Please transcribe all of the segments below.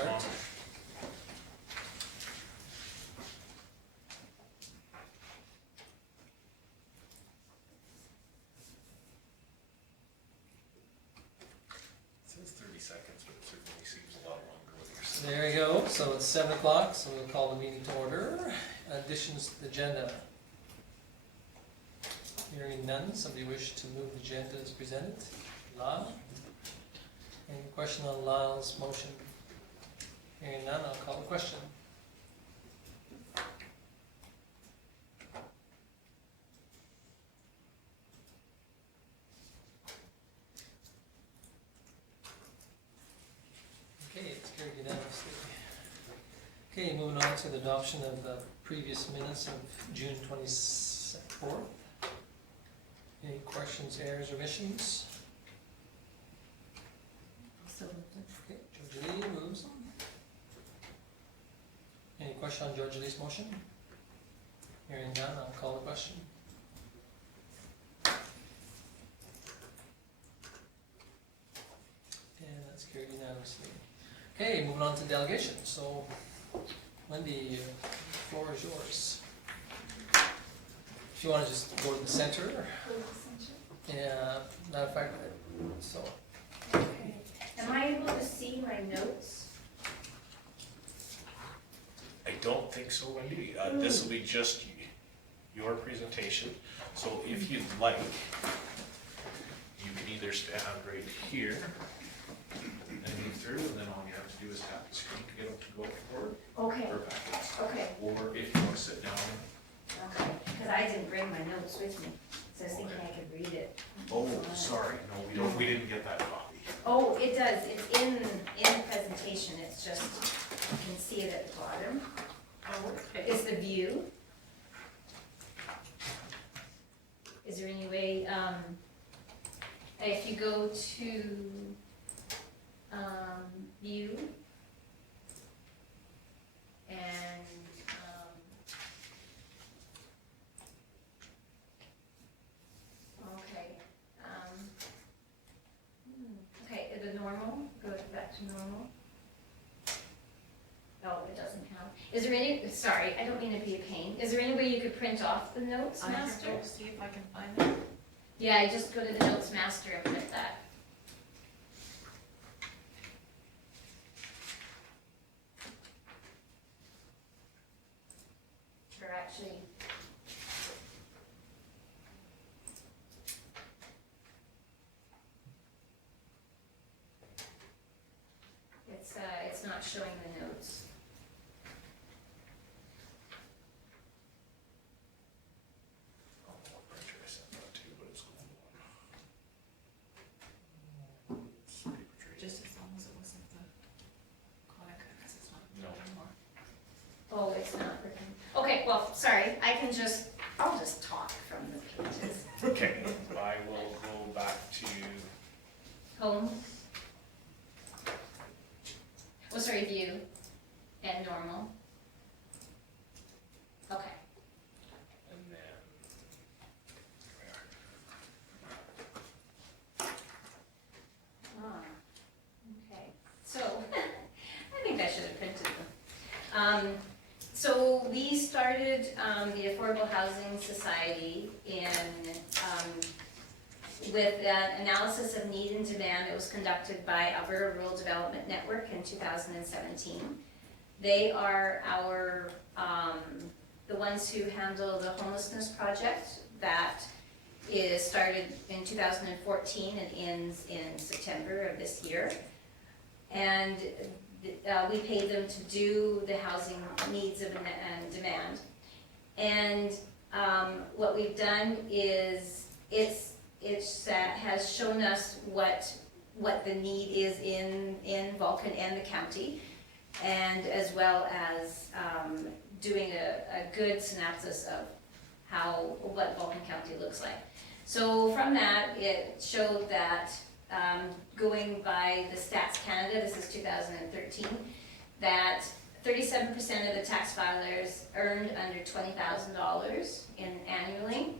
start. It says 30 seconds, but it certainly seems a lot longer when you're sitting. There you go, so it's 7 o'clock, so we'll call the meeting to order. Additions to the agenda. Hearing none, somebody wish to move the agenda as presented? Lyle? Any question on Lyle's motion? Hearing none, I'll call the question. Okay, it's carried unanimously. Okay, moving on to the adoption of the previous minutes of June 24th. Any questions, errors, or omissions? Okay, George Lee moves. Any question on George Lee's motion? Hearing none, I'll call the question. And that's carried unanimously. Okay, moving on to delegation. So, Wendy, the floor is yours. If you want to just go to the center. Yeah, matter of fact, so. Okay. Am I able to see my notes? I don't think so, Wendy. This will be just your presentation. So if you'd like, you can either stand right here and move through, and then all you have to do is tap the screen to get up to go forward. Okay, Or backwards. okay, Or if you want to sit down. okay, because I didn't bring my notes with me, so I was thinking I could read it. Oh, sorry, no, we didn't get that copy. Oh, it does, it's in the presentation, it's just, you can see it at the bottom. It's the view. Is there any way, if you go to, view, and, okay, okay, the normal, go back to normal. No, it doesn't have. Is there any, sorry, I don't mean to be a pain. Is there any way you could print off the notes master? I can go see if I can find it. Yeah, I just go to the notes master and print that. Or actually, it's not showing the notes. I don't know what printer I sent that to, but it's cool. It's paper trade. Just as long as it wasn't the Konica, because it's not No. anymore. Oh, it's not working. Okay, well, sorry, I'll just talk from the pages. Okay, I will go back to, Home. Oh, sorry, view and normal. Okay. and then, Ah, okay. So, I think I should have printed them. So we started the Affordable Housing Society with an analysis of need and demand that was conducted by Alberta Rural Development Network in 2017. They are the ones who handle the homelessness project that is started in 2014 and ends in September of this year. And we paid them to do the housing needs and demand. And what we've done is has shown us what the need is in Vulcan and the county, and as well as doing a good synopsis of what Vulcan County looks like. So from that, it showed that going by the Stats Canada, this is 2013, that 37% of the tax filers earned under $20,000 annually,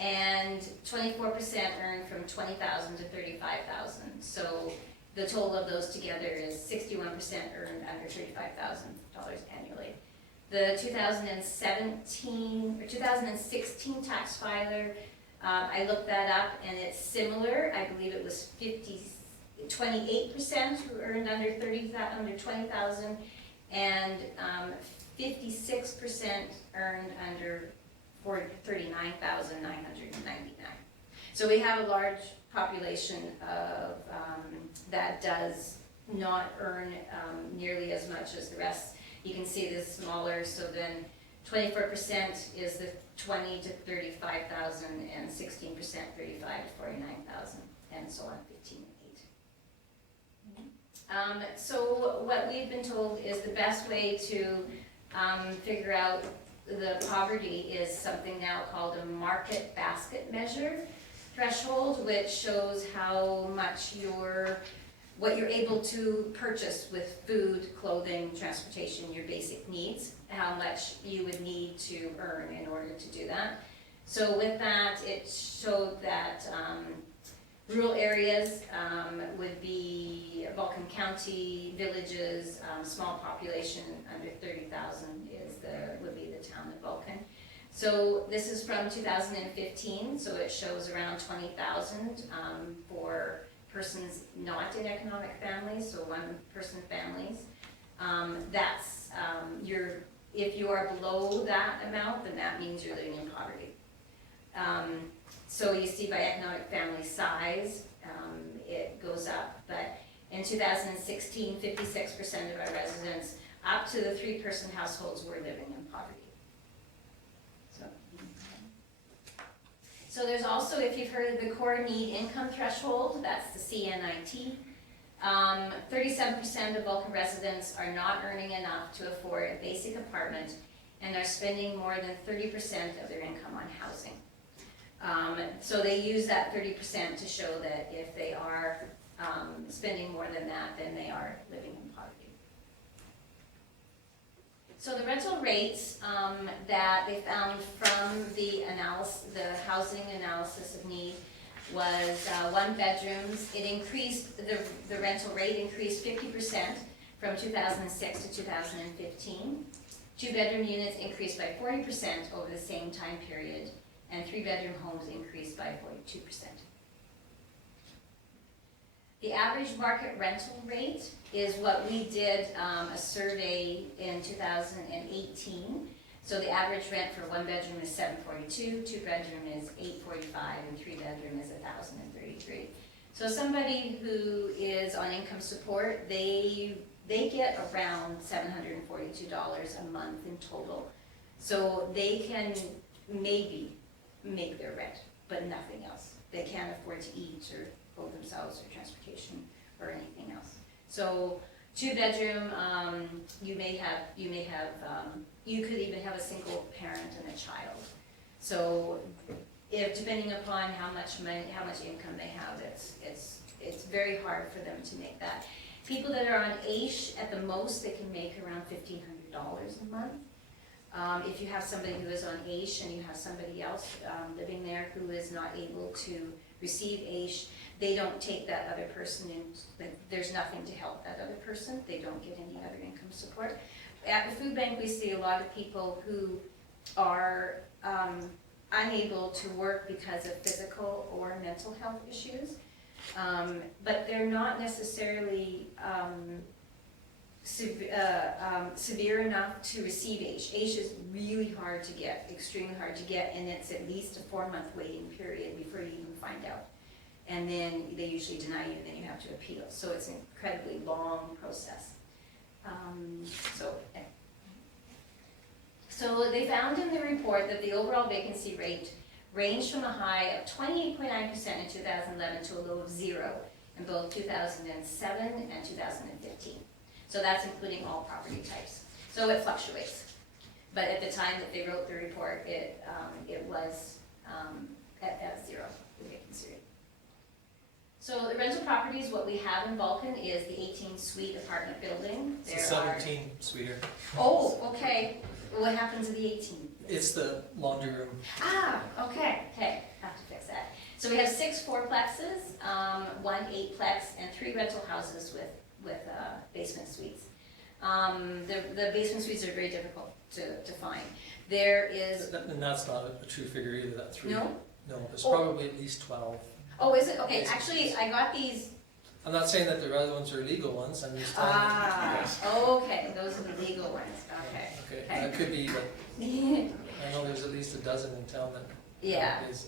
and 24% earned from $20,000 to $35,000. So the total of those together is 61% earned under $35,000 annually. The 2017 or 2016 tax filer, I looked that up and it's similar. I believe it was 28% who earned under 20,000 and 56% earned under 39,999. So we have a large population of that does not earn nearly as much as the rest. You can see this smaller, so then 24% is the 20 to 35,000 and 16% 35 to 49,000 and so on, 15 and 8. So what we've been told is the best way to figure out the poverty is something now called a market basket measure threshold, which shows how much what you're able to purchase with food, clothing, transportation, your basic needs, how much you would need to earn in order to do that. So with that, it showed that rural areas would be Vulcan County, villages, small population under 30,000 would be the town of Vulcan. So this is from 2015, so it shows around 20,000 for persons not in economic families, so one-person families. If you are below that amount, then that means you're living in poverty. So you see by economic family size, it goes up, but in 2016, 56% of our residents up to the 3-person households were living in poverty. So there's also, if you've heard of the core need income threshold, that's the CNIT. 37% of Vulcan residents are not earning enough to afford a basic apartment and are spending more than 30% of their income on housing. So they use that 30% to show that if they are spending more than that, then they are living in poverty. So the rental rates that they found from the housing analysis of need was 1 bedrooms. It increased, the rental rate increased 50% from 2006 to 2015. 2-bedroom units increased by 40% over the same time period, and 3-bedroom homes increased by 42%. The average market rental rate is what we did a survey in 2018. So the average rent for 1-bedroom is $742, 2-bedroom is $845, and 3-bedroom is $1,033. So somebody who is on income support, they get around $742 a month in total. So they can maybe make their rent, but nothing else. They can't afford to eat or clothe themselves or transportation or anything else. So 2-bedroom, you could even have a single parent and a child. So if depending upon how much money, how much income they have, it's very hard for them to make that. People that are on AISH, at the most, they can make around $1,500 a month. If you have somebody who is on AISH and you have somebody else living there who is not able to receive AISH, they don't take that other person in, there's nothing to help that other person. They don't get any other income support. At the food bank, we see a lot of people who are unable to work because of physical or mental health issues, but they're not necessarily severe enough to receive AISH. AISH is really hard to get, extremely hard to get, and it's at least a 4-month waiting period before you even find out. And then they usually deny you, and then you have to appeal. So it's an incredibly long process. So they found in the report that the overall vacancy rate ranged from a high of 28.9% in 2011 to a low of 0 in both 2007 and 2015. So that's including all property types. So it fluctuates. But at the time that they wrote the report, it was at 0, the vacancy rate. So the rental properties, what we have in Vulcan is the 18-suite apartment building. It's a 17-suiter. Oh, okay. What happened to the 18? It's the laundry room. Okay, have to fix that. So we have 6 fourplexes, 1 8-plex, and 3 rental houses with basement suites. The basement suites are very difficult to find. There is, And that's not a true figure either, that 3. no? No, there's Oh. probably at least 12. Oh, is it? Okay, Basement actually, suites. I got these, I'm not saying that the other ones are illegal ones, I'm just telling Yes. okay, those are the legal ones, okay. you. Okay, that could be, but I know there's at least a dozen in town that. Yeah. is-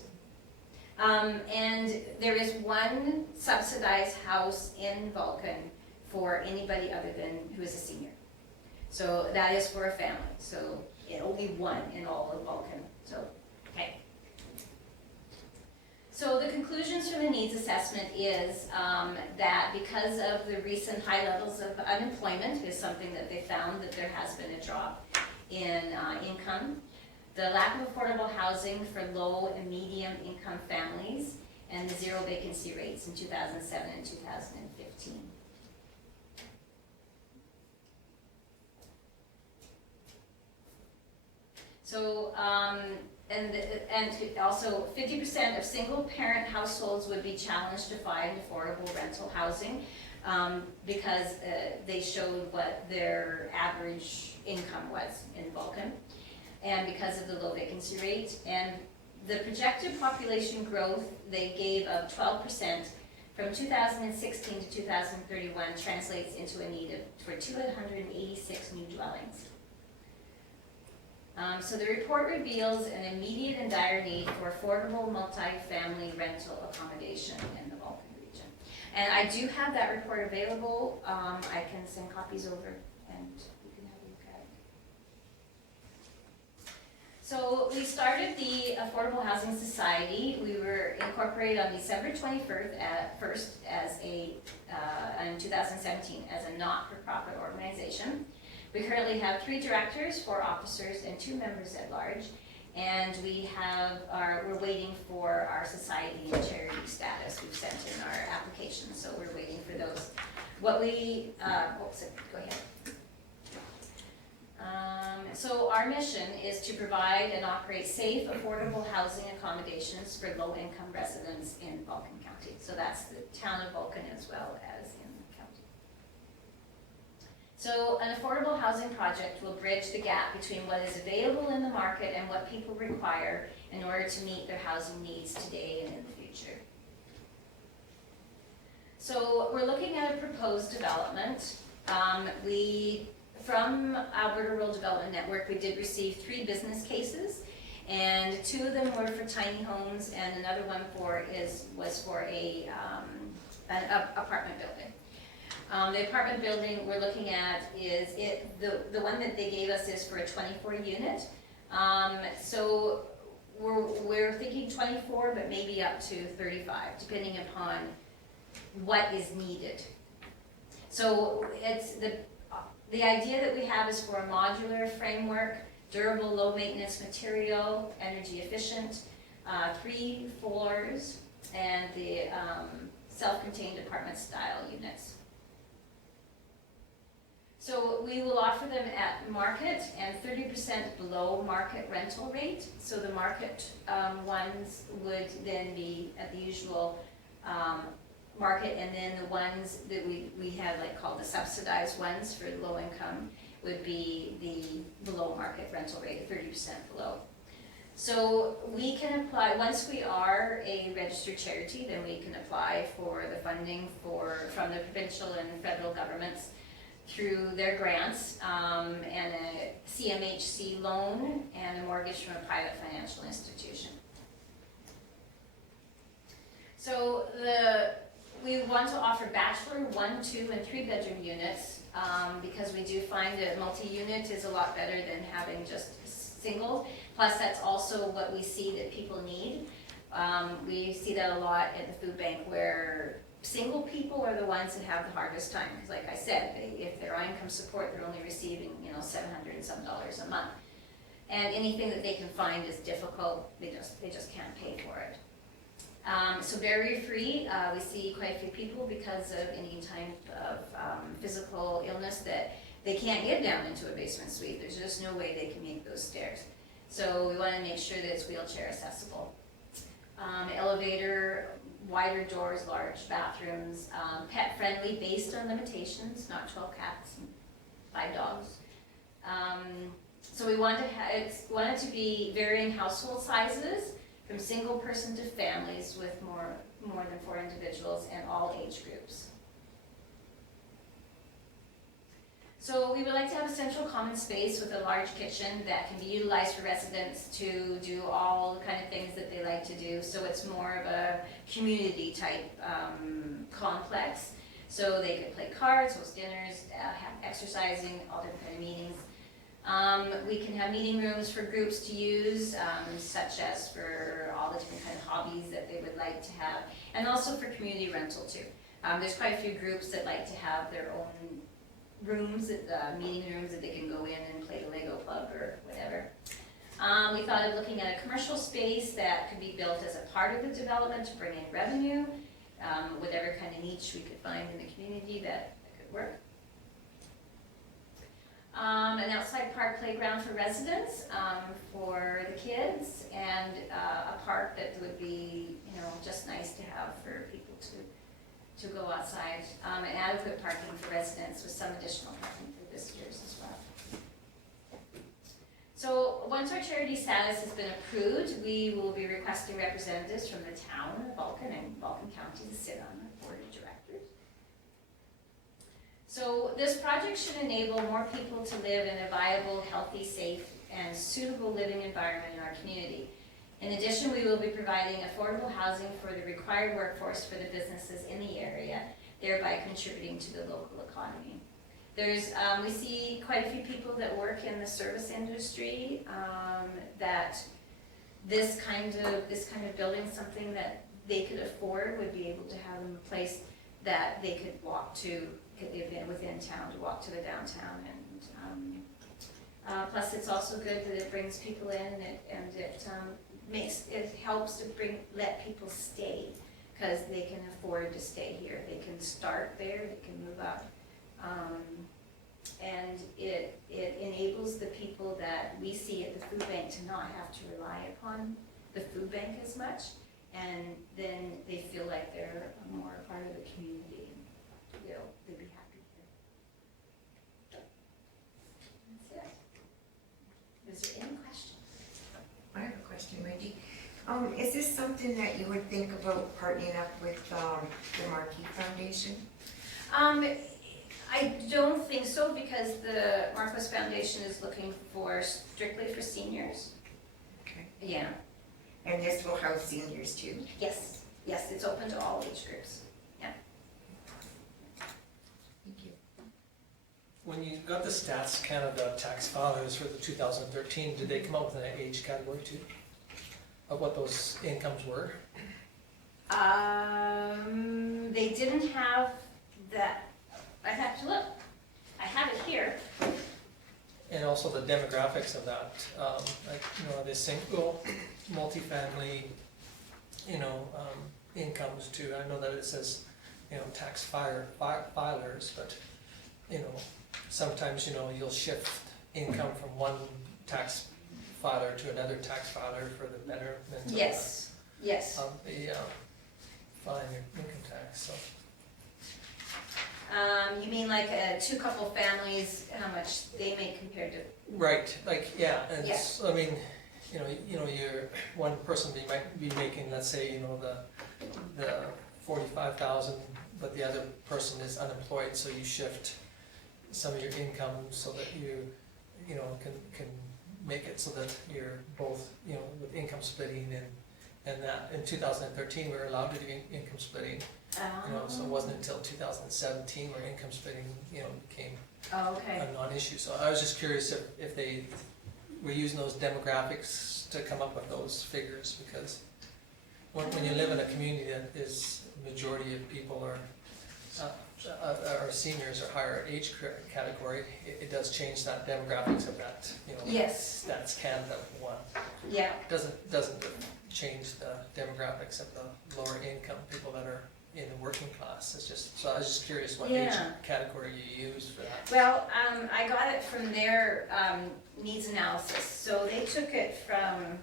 And there is 1 subsidized house in Vulcan for anybody other than who is a senior. So that is for a family, so only 1 in all of Vulcan, so, okay. So the conclusions from the needs assessment is that because of the recent high levels of unemployment is something that they found that there has been a drop in income. The lack of affordable housing for low and medium income families, and the 0 vacancy rates in 2007 and 2015. So, and also 50% of single parent households would be challenged to find affordable rental housing because they showed what their average income was in Vulcan, and because of the low vacancy rate. And the projected population growth they gave of 12% from 2016 to 2031 translates into a need for 286 new dwellings. So the report reveals an immediate and dire need for affordable multi-family rental accommodation in the Vulcan region. And I do have that report available. I can send copies over and you can have a look at it. So we started the Affordable Housing Society. We were incorporated on December 21st as in 2017 as a not-for-profit organization. We currently have 3 directors, 4 officers, and 2 members at large. And we're waiting for our society and charity status. We've sent in our application, so we're waiting for those. Go ahead. So our mission is to provide and operate safe, affordable housing accommodations for low-income residents in Vulcan County. So that's the town of Vulcan as well as in the county. So an affordable housing project will bridge the gap between what is available in the market and what people require in order to meet their housing needs today and in the future. So we're looking at a proposed development. From Alberta Rural Development Network, we did receive 3 business cases, and 2 of them were for tiny homes, and another one was for an apartment building. The apartment building we're looking at is the one that they gave us is for a 24 unit. So we're thinking 24, but maybe up to 35, depending upon what is needed. So it's the idea that we have is for a modular framework, durable, low-maintenance material, energy efficient, 3 floors, and the self-contained apartment style units. So we will offer them at market and 30% below market rental rate. So the market ones would then be at the usual market, and then the ones that we have called the subsidized ones for low income would be the below market rental rate of 30% below. So we can apply, once we are a registered charity, then we can apply for the funding from the provincial and federal governments through their grants, and a CMHC loan and a mortgage from a private financial institution. So we want to offer bachelor, 1, 2, and 3 bedroom units because we do find that multi-unit is a lot better than having just single. Plus, that's also what we see that people need. We see that a lot at the food bank where single people are the ones that have the hardest time. Because like I said, if they're on income support, they're only receiving $700 and some a month. And anything that they can find is difficult. They just can't pay for it. So barrier free, we see quite a few people because of any type of physical illness that they can't get down into a basement suite. There's just no way they can make those stairs. So we want to make sure that it's wheelchair accessible. elevator, wider doors, large bathrooms, pet friendly based on limitations, not 12 cats and 5 dogs. So we wanted to be varying household sizes from single person to families with more than 4 individuals and all age groups. So we would like to have a central common space with a large kitchen that can be utilized for residents to do all the kind of things that they like to do. So it's more of a community type complex. So they could play cards, host dinners, have exercising, all different kind of meetings. We can have meeting rooms for groups to use, such as for all the different kind of hobbies that they would like to have, and also for community rental too. There's quite a few groups that like to have their own rooms, meeting rooms that they can go in and play the Lego club or whatever. We thought of looking at a commercial space that could be built as a part of the development to bring in revenue, whatever kind of niche we could find in the community that could work. An outside park playground for residents, for the kids, and a park that would be, just nice to have for people to go outside, and adequate parking for residents with some additional parking for visitors as well. So once our charity status has been approved, we will be requesting representatives from the town of Vulcan and Vulcan County to sit on the board of directors. So this project should enable more people to live in a viable, healthy, safe, and suitable living environment in our community. In addition, we will be providing affordable housing for the required workforce for the businesses in the area, thereby contributing to the local economy. We see quite a few people that work in the service industry, that this kind of building, something that they could afford, would be able to have them a place that they could walk to, could live in within town, to walk to the downtown, and plus it's also good that it brings people in, and it helps to let people stay, because they can afford to stay here. They can start there, they can move up, and it enables the people that we see at the food bank to not have to rely upon the food bank as much, and then they feel like they're more a part of the community, and they'll be happy here. That's it. Is there any questions? I have a question, Wendy. Is this something that you would think about partnering up with the Marquis Foundation? I don't think so, because the Marquis Foundation is looking for strictly for seniors. Okay. Yeah. And this will house seniors too? Yes, it's open to all age groups. Yeah. Thank you. When you got the Stats Canada tax filers for the 2013, did they come up with an age category too? Of what those incomes were? They didn't have that. I'd have to look. I have it here. And also the demographics of that, the single, multifamily, incomes too. I know that it says, tax filers, but, sometimes, you'll shift income from one tax filer to another tax filer for the betterment Yes. of the filing your income tax, so. You mean like 2 couple families, how much they make compared to? Right, and Yeah. I mean, you're, one person might be making, let's say, the 45,000, but the other person is unemployed, so you shift some of your income so that you can make it so that you're both, with income splitting, and that in 2013 we were allowed to do income splitting, so it wasn't until 2017 where income splitting, became okay. a non-issue. So I was just curious if they were using those demographics to come up with those figures, because when you live in a community that is, majority of people are seniors or higher age category, it does change that demographics of that, Yes. That's Canada one. Yeah. Doesn't change the demographics of the lower income people that are in the working class. It's just, so I was just curious what age Yeah. category you used for that. Well, I got it from their needs analysis. So they took it from,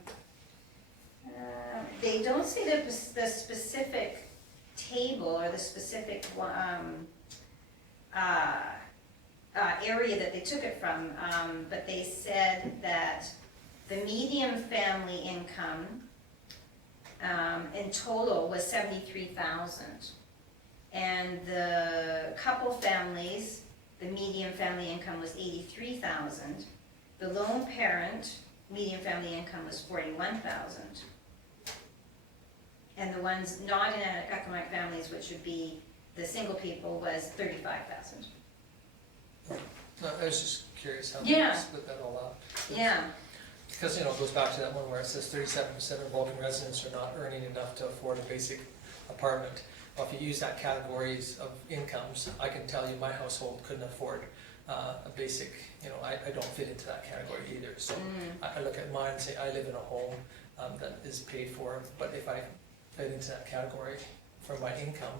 They don't say the specific table or the specific area that they took it from, but they said that the median family income in total was 73,000. And the couple families, the median family income was 83,000. The lone parent, median family income was 41,000. And the ones not in economic families, which would be the single people, was 35,000. No, I was just curious how Yeah. they split that all up. Yeah, Because, it goes back to that one where it says 37% of Vulcan residents are not earning enough to afford a basic apartment. Well, if you use that categories of incomes, I can tell you my household couldn't afford a basic, I don't fit into that category either. So I look at mine and say, I live in a home that is paid for, but if I fit into that category for my income,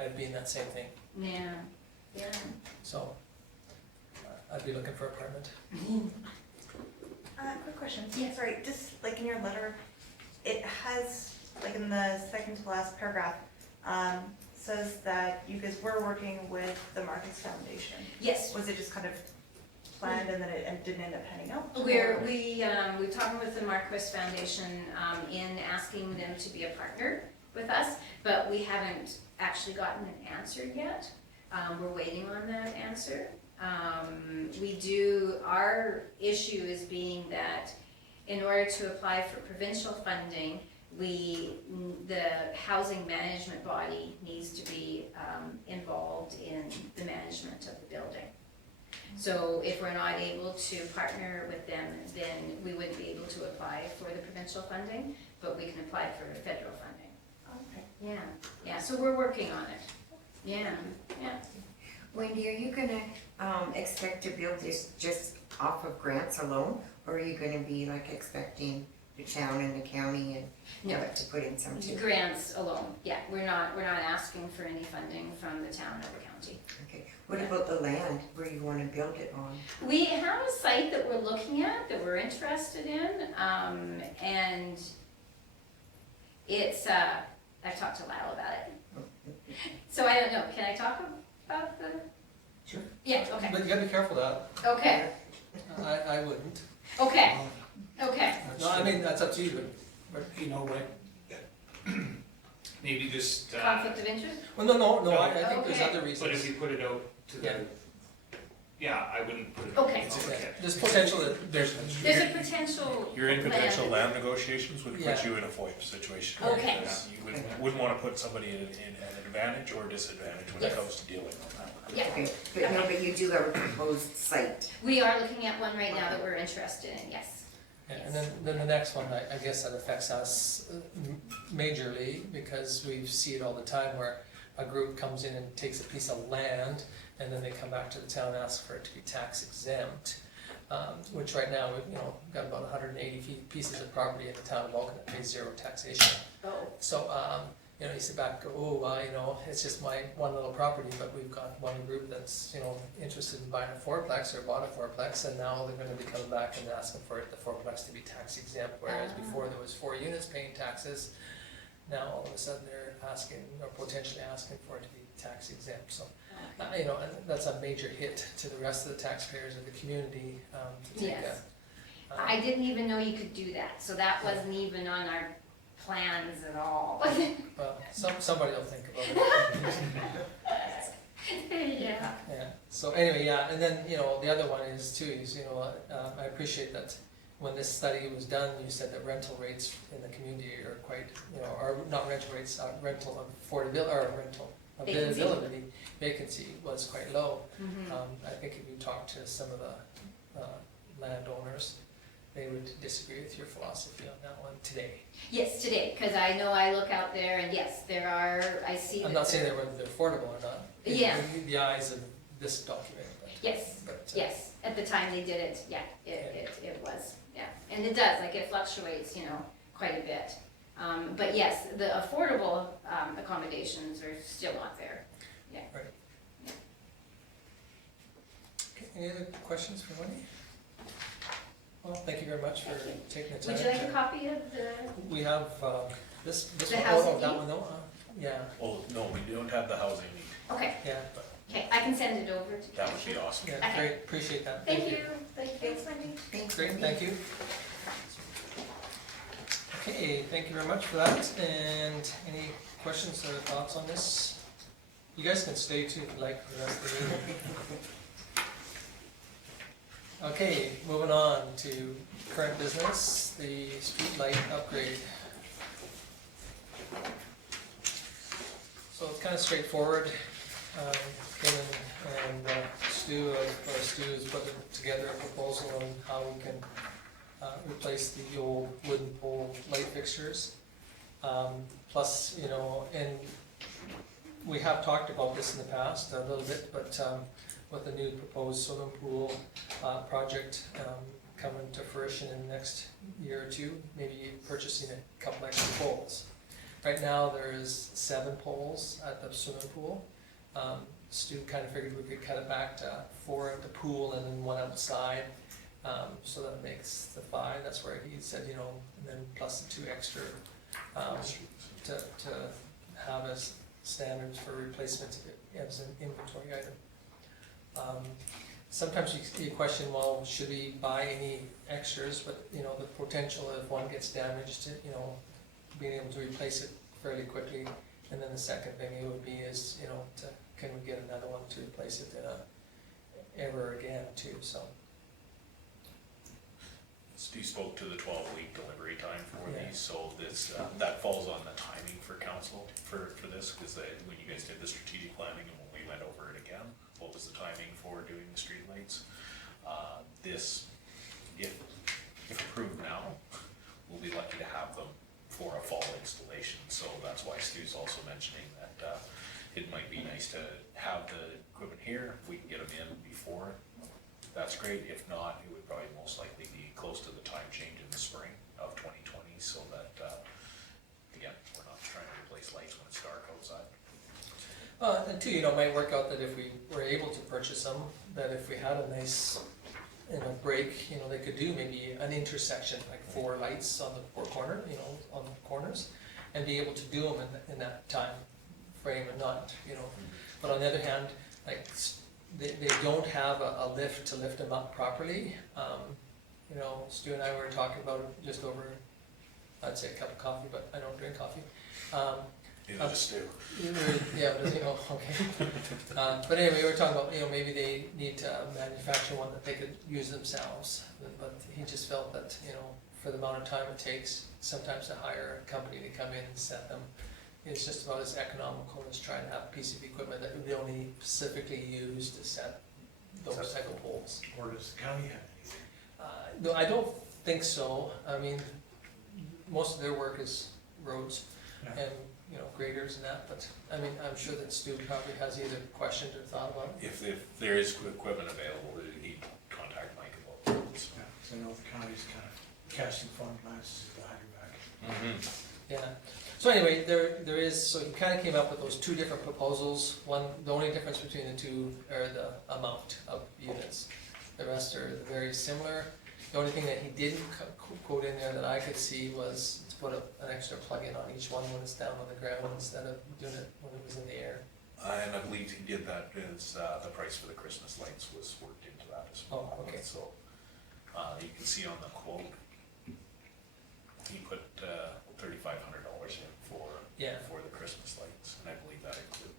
I'd be in that same thing. yeah, yeah. So I'd be looking for an apartment. Quick question. Yes. Sorry, just like in your letter, it has, like in the second to last paragraph, says that you guys were working with the Marquis Foundation. Yes, Was it just kind of planned and then it didn't end up panning out? we're talking with the Marquis Foundation in asking them to be a partner with us, but we haven't actually gotten an answer yet. We're waiting on that answer. Our issue is being that in order to apply for provincial funding, the housing management body needs to be involved in the management of the building. So if we're not able to partner with them, then we wouldn't be able to apply for the provincial funding, but we can apply for federal funding. Okay. Yeah, so we're working on it. Yeah. Wendy, are you gonna expect to build this just off of grants alone? Or are you gonna be like expecting the town and the county and No. to put in some too? Grants alone, yeah, we're not asking for any funding from the town or the county. Okay, what about the land where you wanna build it on? We have a site that we're looking at, that we're interested in, and it's, I've talked to Lyle about it. So I don't know, can I talk about the? Sure. Yeah, okay, But you gotta be careful of that. okay, I wouldn't. okay, okay. No, I mean, that's up to you, But you know what? Maybe just, Conflict of interest? but, well, no, I think there's Okay. other but reasons. if you put it out to the, I wouldn't put it. Okay. Yeah, there's potential that There's, There's a potential. you're in potential land. land negotiations would Yeah. put you in a FOIP situation. Okay. Because you wouldn't wanna put somebody in an advantage or disadvantage when it Yes. comes to dealing with that. Yeah, Okay, but no, but you do have a proposed site. we are looking at one right now that we're interested in, yes. Yeah, and then the next one, I guess that affects us majorly, because we see it all the time where a group comes in and takes a piece of land, and then they come back to the town and ask for it to be tax exempt, which right now, we've, got about 180 pieces of property in the town of Vulcan that pays 0 taxation. Oh, So, you sit back and go, it's just my one little property, but we've got one group that's, interested in buying a fourplex or bought a fourplex, and now they're gonna be coming back and asking for the fourplex to be tax exempt, whereas before there was 4 units paying taxes. Now all of a sudden they're asking, or potentially asking for it to be tax exempt, so, okay. and that's a major hit to the rest of the taxpayers of the community, to take Yes. a. I didn't even know you could do that, so that wasn't even on our plans at all. Well, somebody will think about it. Yeah. Yeah, so anyway, and then, the other one is too, I appreciate that when this study was done, you said that rental rates in the community are quite, or not rental rates, rental affordability, or rental Vacancy. availability, vacancy was quite low. Mhm. I think if you talk to some of the landowners, they would disagree with your philosophy on that one today. Yes, today, because I know I look out there and yes, there are, I see. I'm that not saying there- that whether they're affordable or not. Yeah. In the eyes of this document, Yes, but. yes, at the time they did it, yeah, it was, yeah. And it does, like it fluctuates, quite a bit. But yes, the affordable accommodations are still not there. Okay, any other questions for Wendy? Well, thank you very much for Thank you. taking the time. Would you like a copy of the? We have This The one, housing that need? one, no, yeah, Oh, no, we don't have the housing need. Okay, yeah, okay, I can send it over to. That would be awesome. yeah, Okay. great, appreciate that. Thank you, thanks Wendy. Thanks, Great, Wendy. thank you. Okay, thank you very much for that, and any questions or thoughts on this? You guys can stay too, if you like, for the rest of the meeting. Okay, moving on to current business, the street light upgrade. So it's kind of straightforward. Came in and Stu has put together a proposal on how we can replace the old wooden pole light fixtures. Plus, you know, and we have talked about this in the past a little bit, but with the new proposed swimming pool project coming to fruition in the next year or two, maybe purchasing a couple extra poles. Right now, there's 7 poles at the swimming pool. Stu kind of figured we could cut it back to 4 at the pool and then 1 outside. So that makes the 5. That's where he said, you know, and then plus the 2 extra to have as standards for replacement as an inventory item. Sometimes you question, well, should we buy any extras? But you know, the potential if one gets damaged, you know, being able to replace it fairly quickly. And then the second thing it would be is, you know, can we get another one to replace it ever again too? So. Steve spoke to the 12-week delivery time for Yeah. these, so this, that falls on the timing for council for this, because when you guys did the strategic planning and when we went over it again, what was the timing for doing the streetlights? This, if approved now, we'll be lucky to have them for a fall installation, so that's why Stu's also mentioning that it might be nice to have the equipment here, if we can get them in before, that's great. If not, it would probably most likely be close to the time change in the spring of 2020, so that, again, we're not trying to replace lights when it's dark outside. And two, you know, it might work out that if we were able to purchase them, that if we had a nice, you know, break, you know, they could do maybe an intersection, like 4 lights on the 4 corner, you know, on the corners, and be able to do them in that time frame and not, you know. But on the other hand, like, they don't have a lift to lift them up properly. You know, Stu and I were talking about it just over, I'd say a cup of coffee, but I don't drink coffee. Neither does Stu. Yeah, does he? Oh, okay. But anyway, we were talking about, you know, maybe they need to manufacture one that they could use themselves. But he just felt that, you know, for the amount of time it takes, sometimes to hire a company to come in and set them, it's just about as economical as trying to have a piece of equipment that would be only specifically used to set those type of poles. Or does the county have anything? No, I don't think so. I mean, most of their work is roads Yeah. and, you know, graders and that, but, I mean, I'm sure that Stu probably has either questioned or thought about it. If there is equipment available, he'd contact Mike about it. So. Yeah, 'cause I know the county's kind of casting fund glances behind your back. Yeah, so anyway, there is, so he kind of came up with those 2 different proposals. One, the only difference between the 2 are the amount of units. The rest are very similar. The only thing that he didn't quote in there that I could see was to put an extra plug-in on each one when it's down on the ground instead of doing it when it was in the air. And I believe he did that as the price for the Christmas lights was worked into that as well. Oh, okay. So you can see on the quote, he put $3,500 in for the Christmas lights, and I believe that included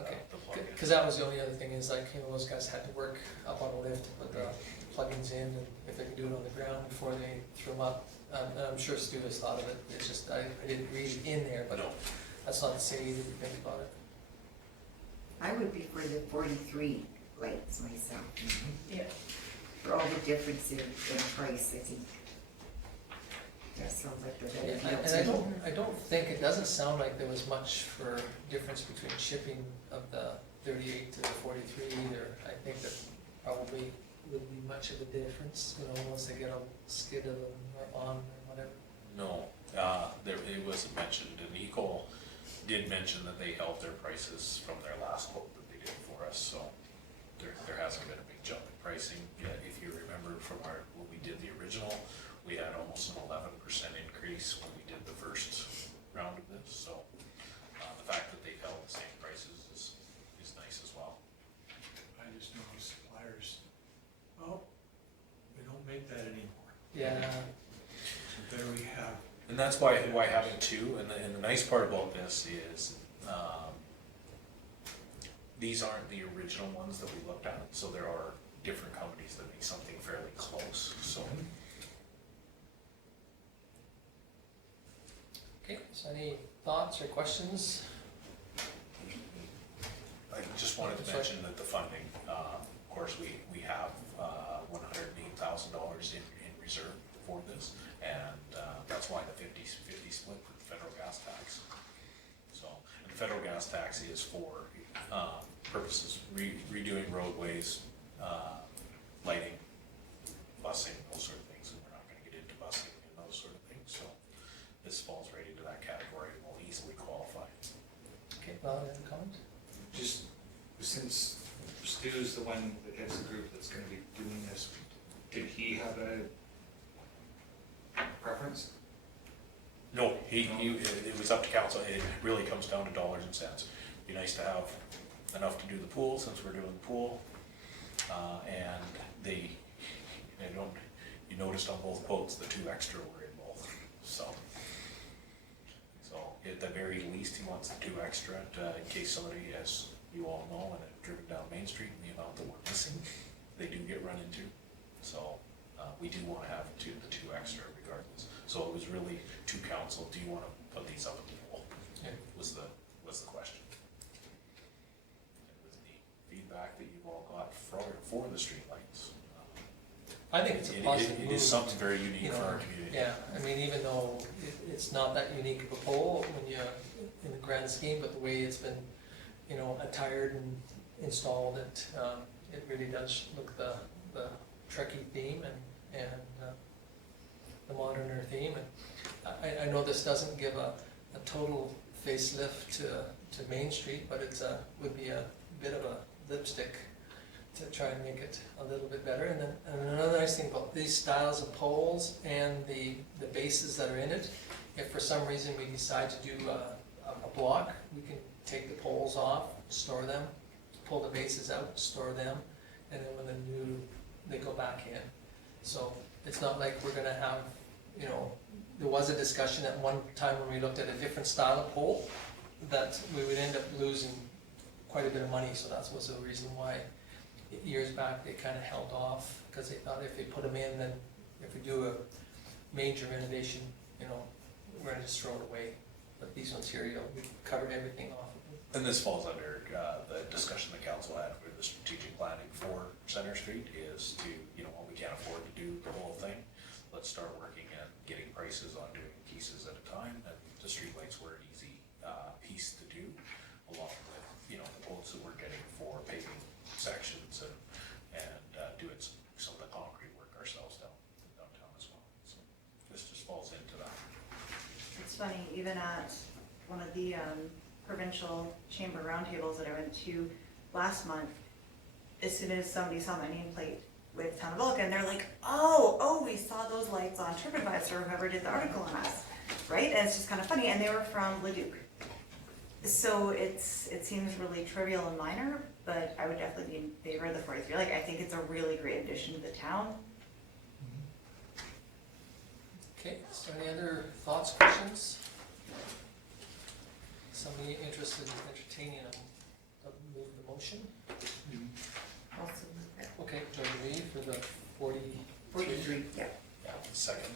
Okay, the plug-in. because that was the only other thing is like, you know, those guys had to work up on a lift to put the plugins in, and if they could do it on the ground before they threw them up. And I'm sure Stu has thought of it, it's just, I didn't read it in there, but No. that's not to say you didn't think about it. I would be for the 43 lights myself, Yeah. for all the difference in price, I think. That sounds like the better Yeah, deal. and I don't think, it doesn't sound like there was much for difference between shipping of the 38 to the 43 either. I think that probably wouldn't be much of a difference, you know, once they get on skid of them or on or whatever. No, it wasn't mentioned, and Eco did mention that they held their prices from their last quote that they did for us, so there hasn't been a big jump in pricing. Yeah, if you remember from when we did the original, we had almost an 11% increase when we did the first round Yeah, So there we have, And that's why having two, and the nice part about this is, these aren't the original ones that we looked at, so there are different companies that make something fairly close, so. okay, so any thoughts or questions? I just wanted to mention that the funding, of course, we have $108,000 in reserve for this, and that's why the 50-50 split with the federal gas tax. So, and the federal gas tax is for purposes redoing roadways, lighting, busing, those sort of things, and we're not going to get into busing and those sort of things. So this falls right into that category and will easily qualify. Okay, Val, any comment? just, since Stu's the one that heads the group that's gonna be doing this, did he have a preference? No, it was up to council. It really comes down to dollars and cents. Be nice to have enough to do the pool, since we're doing the pool. And you noticed on both quotes, the 2 extra were in both, so. So at the very least, he wants the 2 extra, in case somebody, as you all know, and have driven down Main Street, and the amount that we're missing, they do get run into. So, we do wanna have the 2 extra regardless. So it was really to council, do you wanna put these up at the pool? Yeah. Was the question. And with the feedback that you've all got for the streetlights, I think it's a positive move. it is something very unique you for know, our community. Yeah, I mean, even though it's not that unique of a pole when you, in the grand scheme, but the way it's been, you know, attired and installed, it really does look the Trekkie theme and the moderner theme. And I know this doesn't give a total facelift to Main Street, but would be a bit of a lipstick to try and make it a little bit better. And then another nice thing about these styles of poles and the bases that are in it, if for some reason we decide to do a block, we can take the poles off, store them, pull the bases out, store them, and then when they go back in. So it's not like we're gonna have, you know, there was a discussion at one time when we looked at a different style of pole, that we would end up losing quite a bit of money, so that was the reason why years back they kind of held off, because they thought if they put them in, then if we do a major renovation, you know, we're gonna just throw it away. But these ones here, you know, we covered everything off of them. And this falls under the discussion the council had with the strategic planning for Center Street is to, you know, we can't afford to do the whole thing. Let's start working at getting prices on doing pieces at a time, and the streetlights were an easy piece to do, along with, you know, the quotes that we're getting for paving sections and doing some of the concrete work ourselves downtown as well. So this just falls into that. It's funny, even at one of the provincial chamber roundtables that I went to last month, as soon as somebody saw my nameplate with Town of Vulcan, they're like, oh, we saw those lights on TripAdvisor, or whoever did the article on us, right? And it's just kind of funny, and they were from Leduc. So it seems really trivial and minor, but I would definitely be in favor of the 43. Like, I think it's a really great addition to the town. Okay, so any other thoughts, questions? Somebody interested in entertaining move the motion? Also, Okay, Joe for the 43, yeah. Yeah, second.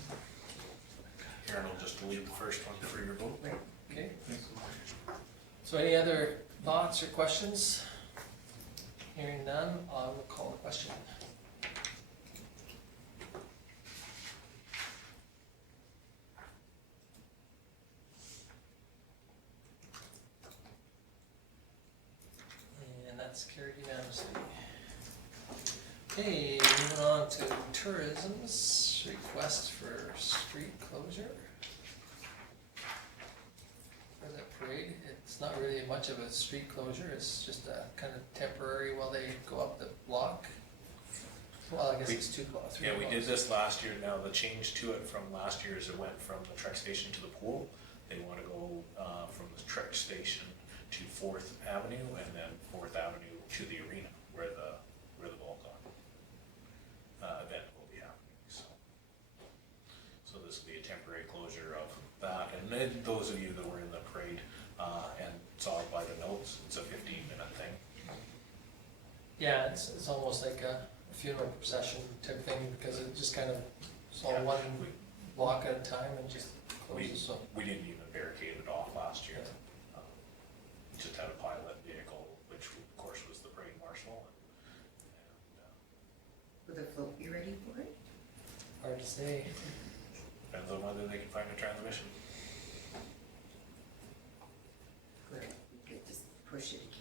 Aaron will just delete the first one for your vote. Okay. So any other thoughts or questions? Hearing none, I will call the question. And that's carried unanimously. Okay, moving on to tourism's request for street closure. For that parade, it's not really much of a street closure, it's just a kind of temporary while they go up the block. Well, I guess it's 2 blocks, 3 Yeah, blocks. we did this last year. Now the change to it from last year is it went from the Trek station to the pool. They want to go from the Trek station to 4th Avenue and then 4th Avenue to the arena where the VulCon event will be happening. So temporary closure of that. And then those of you that were in the parade and saw it by the notes, it's a 15-minute thing. Yeah, it's almost like a funeral procession type thing, because it just kind of, it's all Yeah. one block at a time and just We, closes, so. we didn't even barricade it off last year. We just had a pilot vehicle, which of course was the parade marshal. Will the float be ready for it? Hard to say. Depends on whether they can find a transmission. Good, we could just push it again.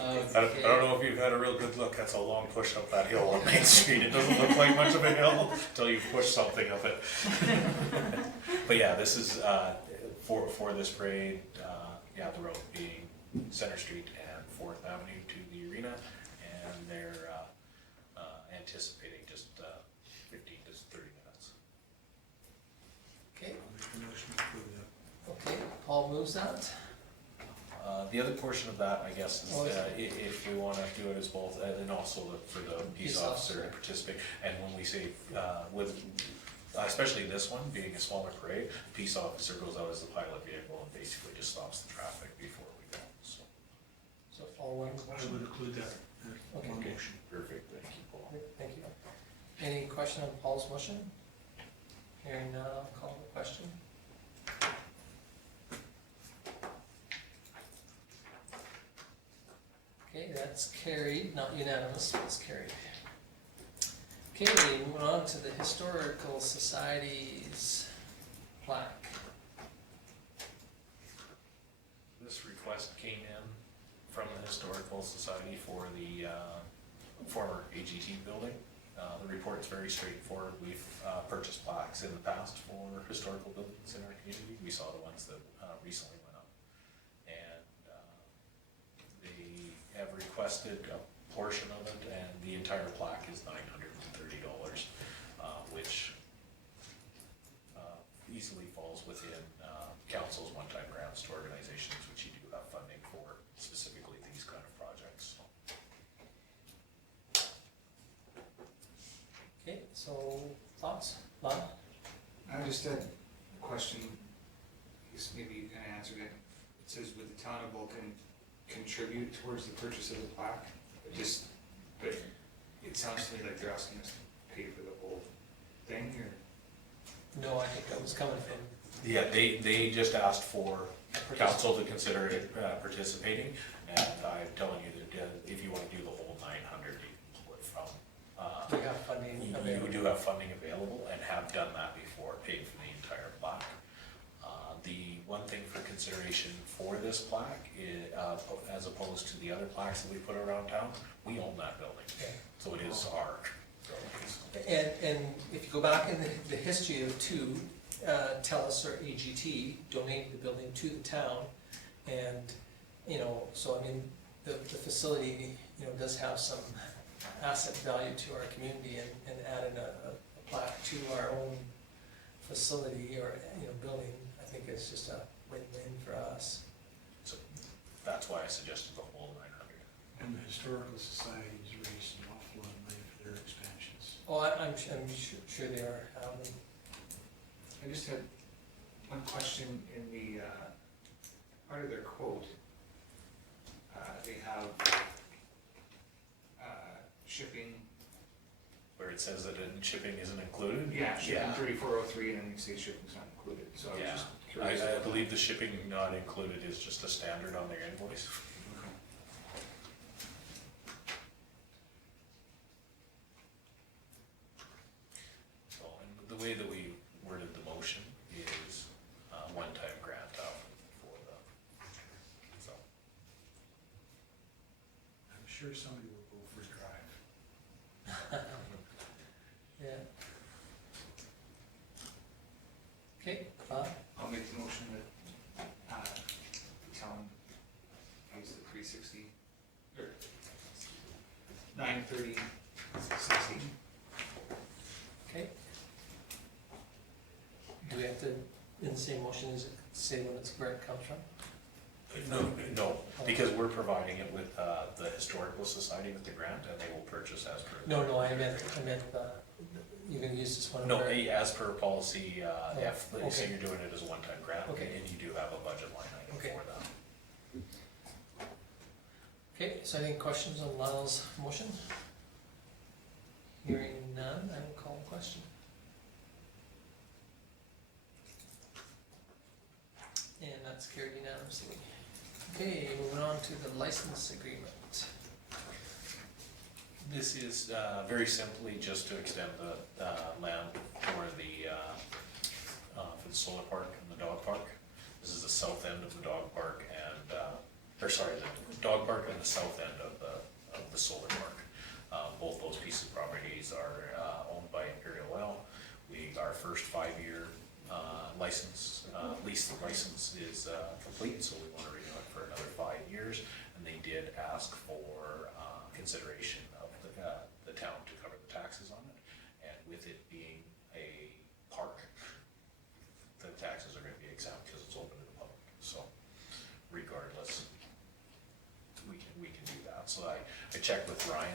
I don't know if you've had a real good look, that's a long push up that hill on Main Street. It doesn't look like much of a hill until you push something up it. But yeah, this is, for this parade, yeah, the road being Center Street and 4th Avenue to the arena, and they're anticipating just 15 to 30 minutes. Okay, I'll make a motion to approve that. okay, Paul moves that. The other portion of that, I guess, is Oh, if we want to do it as both, and also for the peace officer to participate. And when we say, with, especially this one being a smaller parade, peace officer goes out as the pilot vehicle and basically just stops the traffic before we go, so. So all one I motion. would include that, Okay. one motion. Perfect, thank you, Paul. Thank you. Any question on Paul's motion? Hearing none, I'll call the question. Okay, that's carried, not unanimous, but it's carried. Okay, moving on to the Historical Society's plaque. This request came in from the Historical Society for the former AGT building. The report's very straightforward. We've purchased plaques in the past for historical buildings in our community. We saw the ones that recently went up. And they have requested a portion of it, and the entire plaque is $930, which easily falls within council's one-time grants to organizations, which you do have funding for, specifically these kind of projects. Okay, so thoughts? Lon? I just had a question, I guess maybe you kind of answered it. It says, would the town of Vulcan contribute towards the purchase of the plaque? But it sounds to me like they're asking us to pay for the whole thing, or? No, I think that was coming from. Yeah, they just asked for council to consider it participating, and I'm telling you that if you want to do the whole 900, you can pull it from. We have funding available. You do have funding available and have done that before, paid for the entire plaque. The one thing for consideration for this plaque, as opposed to the other plaques that we put around town, we own that building, Okay. so it is our. And if you go back in the history of TELUS or AGT donated the building to the town, and, you know, so I mean, the facility, you know, does have some asset value to our community, and adding a plaque to our own facility or, you know, building, I think it's just a win-win for us. So that's why I suggested the whole 900. And the Historical Society's raised an awful lot of money for their expansions. Oh, I'm sure they are. I just had one question in the, part of their quote, they have, shipping. Where it says that shipping isn't included? Yeah, shipping Yeah. 3403, and then you say shipping's not included, so I was Yeah, just curious. I believe the shipping not included is just a standard on their invoice. Okay. So, and the way that we worded the motion is one-time grant out for the, so. I'm sure somebody will go for a drive. Yeah. Okay, I'll make the motion that, the town pays the 360, or 930, 60. okay. Do we have to, in the same motion, is it say when it's, where it comes from? No, because we're providing it with the Historical Society with the grant, and they will purchase as per. No, I meant, you're gonna use this one? No, or- as per policy, if, okay. say you're doing it as a one-time grant, Okay. and you do have a budget line item Okay. for that. Okay, so any questions on Lyle's motion? Hearing none, I will call the question. And that's carried unanimously. Okay, moving on to the license agreement. This is very simply just to extend the land for the solar park and the dog park. This is the south end of the dog park and, or sorry, the dog park and the south end of the solar park. Both those pieces of properties are owned by Imperial Oil. Our first 5-year license, lease license is complete, so we want to renew it for another 5 years. And they did ask for consideration of the town to cover the taxes on it. And with it being a park, the taxes are going to be exempt because it's open to the public. So regardless, we can do that. So I checked with Ryan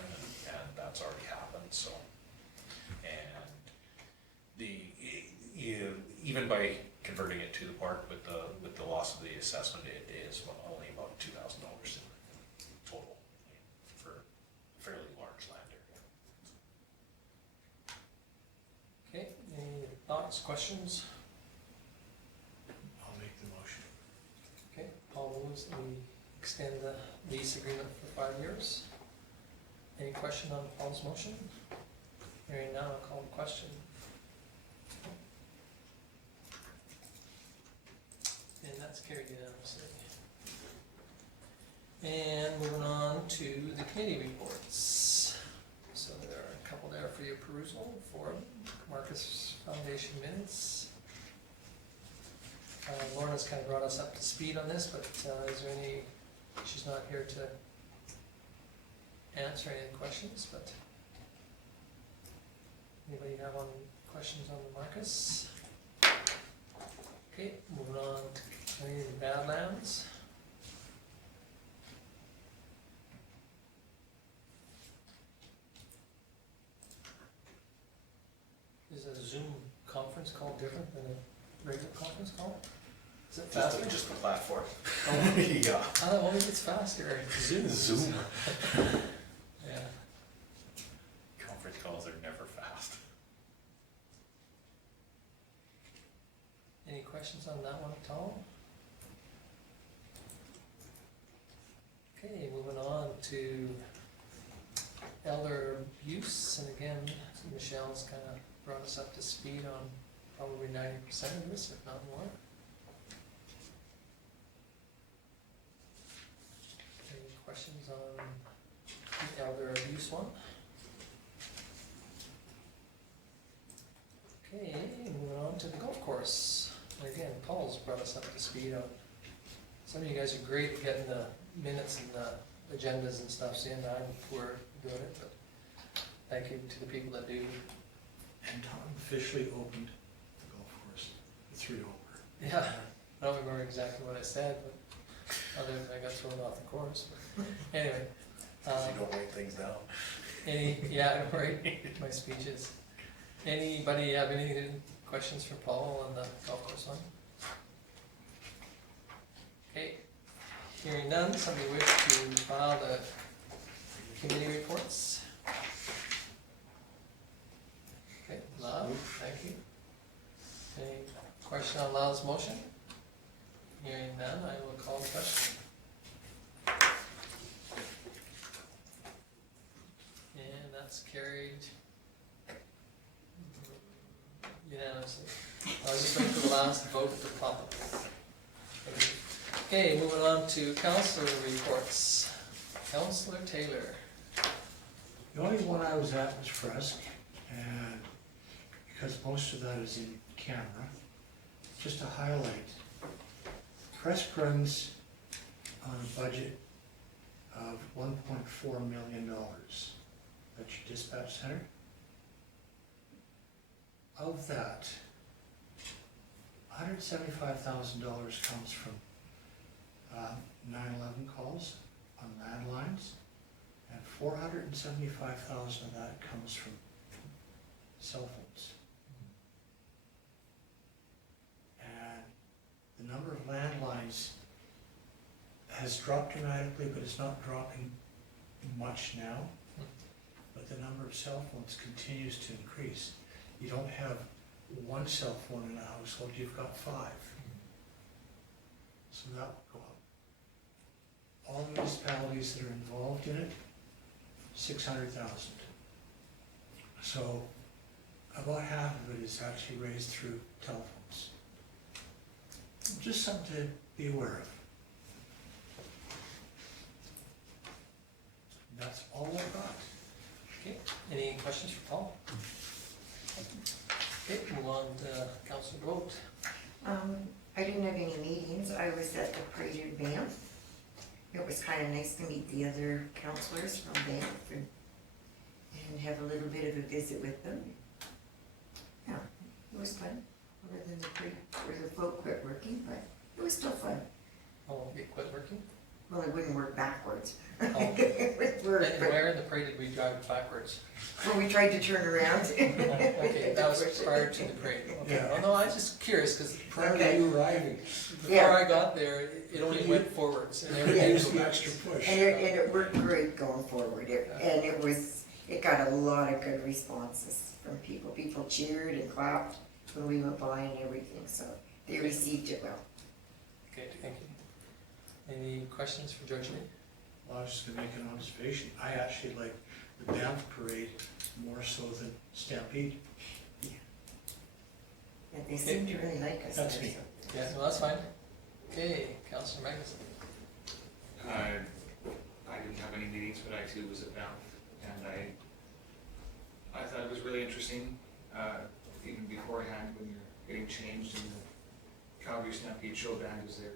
and that's already happened, so. And even by converting it to the park with the loss of the assessment, it is only about $2,000 total for a fairly large land area. Okay, any thoughts, questions? I'll make the motion. Okay, Paul moves that we extend the lease agreement for 5 years. Any question on Paul's motion? Hearing none, I'll call the question. And that's carried unanimously. And moving on to the committee reports. So there are a couple there for your perusal for Marquis Foundation minutes. Lorna's kind of brought us up to speed on this, but is there any, she's not here to answer any questions, but anybody have questions on the Marcus? Okay, moving on to Badlands. Is a Zoom conference call different than a regular conference call? Is it faster? Just the platform. Oh, Yeah. I thought always it's faster. Zoom. Zoom. Yeah. Conference calls are never fast. Any questions on that one at all? Okay, moving on to elder abuse, and again, Michelle's kind of brought us up to speed on probably 90% of this, if not more. Any questions on the elder abuse one? Okay, moving on to the golf course. And again, Paul's brought us up to speed on, some of you guys are great at getting the minutes and the agendas and stuff in. I'm poor doing it, but thank you to the people that do. And Tom officially opened the golf course, the 3 over. Yeah, I don't remember exactly what I said, but other than I got thrown off the course. But anyway. You don't write things down. Yeah, I don't write my speeches. Anybody have any questions for Paul on the golf course one? Okay, hearing none, somebody wish to file the committee reports? Okay, Lau, thank you. Any question on Lau's motion? Hearing none, I will call the question. And that's carried unanimously. I was just waiting for the last vote to pop up. Okay, moving on to councillor reports. Councillor Taylor. The only one I was at was Fresk, and because most of that is in camera, just to highlight, Fresk runs on a budget of $1.4 million. That's your dispatch center. Of that, $175,000 comes from 911 calls on landlines, and $475,000 of that comes from cell phones. And the number of landlines has dropped dramatically, but it's not dropping much now. But the number of cell phones continues to increase. You don't have one cell phone in a household, you've got 5. So that will go up. All the municipalities that are involved in it, 600,000. So about half of it is actually raised through telephones. Just something to be aware of. That's all I've got. Okay, any questions for Paul? Okay, move on to Councillor DeBolt. I didn't have any meetings, I was at the parade in Banff. It was kind of nice to meet the other councillors from Banff and have a little bit of a visit with them. Yeah, it was fun, other than the parade, where the float quit working, but it was still fun. Oh, it quit working? Well, it wouldn't work backwards. Oh. It would work, And but- where in the parade did we drive backwards? well, we tried to turn around. Okay, that was prior to the parade. Okay, Yeah. well, no, I was just curious, because Prior Okay. to you arriving, before I got there, it only went forwards, and everything there's was the extra push. And it worked great going forward, and it got a lot of good responses from people. People cheered and clapped when we went by and everything, so they received it well. Okay, thank you. Any questions for Judge Lee? Well, I was just gonna make an observation. I actually like the Banff parade more so than Stampede. Yeah, they seem to really like us. That's there, me. so. Yeah, well, that's fine. Okay, Councillor Magnuson. I didn't have any meetings, but I too was at Banff, and I thought it was really interesting, even beforehand, when you're getting changed and the Calgary Stampede show band was there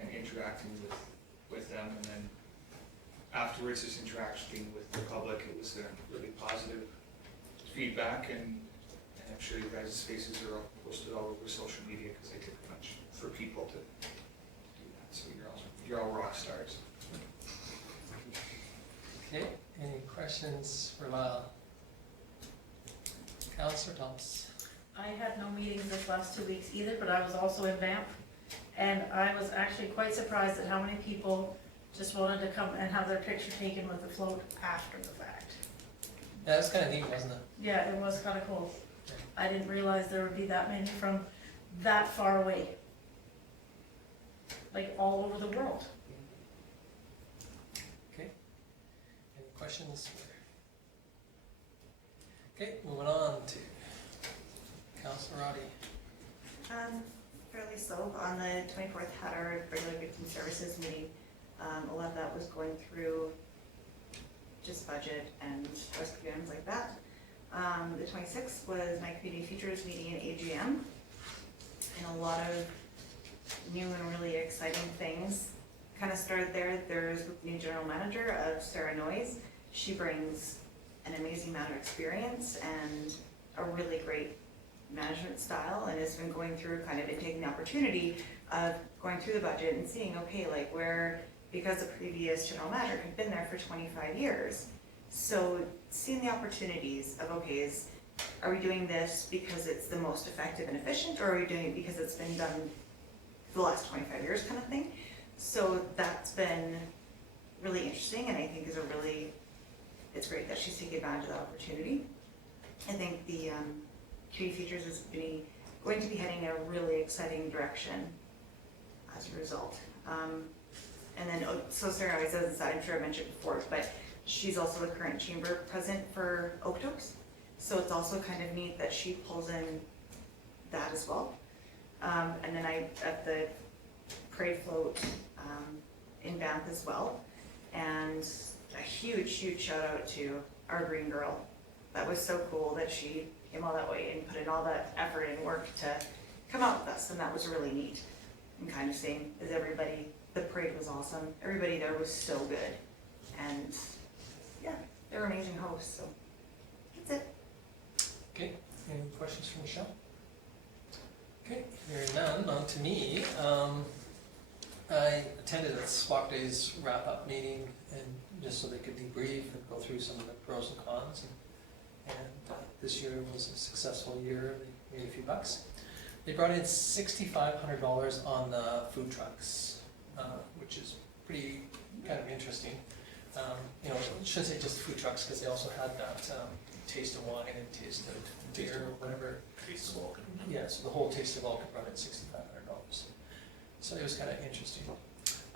and interacting with them, and then afterwards, this interaction with the public, it was really positive feedback, and I'm sure you guys' faces are all posted all over social media, because I take much for people to do that, so you're all rock stars. Okay, any questions for Lyle? Councillor Thomas. I had no meetings this last 2 weeks either, but I was also in Banff. And I was actually quite surprised at how many people just wanted to come and have their picture taken with the float after the fact. Yeah, that was kind of neat, wasn't it? Yeah, it was kind of cool. I didn't realize there would be that many from that far away. Like all over the world. Okay. Any questions? Okay, moving on to Councillor Roddy. Fairly slow. On the 24th, had our regular goods and services meeting. A lot of that was going through just budget and rescue items like that. The 26th was my community features meeting at AGM, and a lot of new and really exciting things kind of started there. There's the new general manager of Sarah Noyes. She brings an amazing amount of experience and a really great management style, and has been going through kind of and taking the opportunity of going through the budget and seeing, okay, like where, because the previous general manager had been there for 25 years. So seeing the opportunities of, okay, are we doing this because it's the most effective and efficient, or are we doing it because it's been done for the last 25 years kind of thing? So that's been really interesting, and I think it's great that she's taking advantage of that opportunity. I think the community features is going to be heading in a really exciting direction as a result. And then, so Sarah always says this, I'm sure I mentioned before, but she's also the current chamber president for Okotoks. So it's also kind of neat that she pulls in that as well. And then at the parade float in Banff as well. And a huge, huge shout out to our green girl. That was so cool that she came all that way and put in all that effort and work to come out with us, and that was really neat. And kind of seeing as everybody, the parade was awesome. Everybody there was so good. And yeah, they're amazing hosts, so that's it. Okay, any questions for Michelle? Okay, hearing none, on to me. I attended a SWAC Days wrap-up meeting, and just so they could debrief and go through some of the pros and cons. And this year was a successful year, they made a few bucks. They brought in $6,500 on the food trucks, which is pretty kind of interesting. You know, I shouldn't say just food trucks, because they also had that taste of wine and taste of beer or whatever. Taste of Vulcan. Yeah, so the whole taste of Vulcan brought in $6,500. So it was kind of interesting.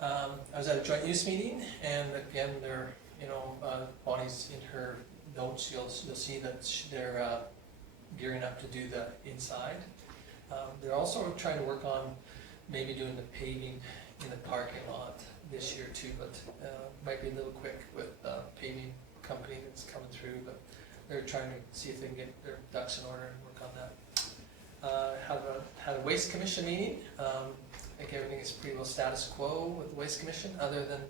I was at a joint use meeting, and again, they're, you know, Bonnie's in her notes, you'll see that they're gearing up to do the inside. They're also trying to work on maybe doing the paving in the parking lot this year too, but might be a little quick with the paving company that's coming through, but they're trying to see if they can get their ducks in order and work on that. Had a waste commission meeting. I think everything is pretty well status quo with the waste commission, other than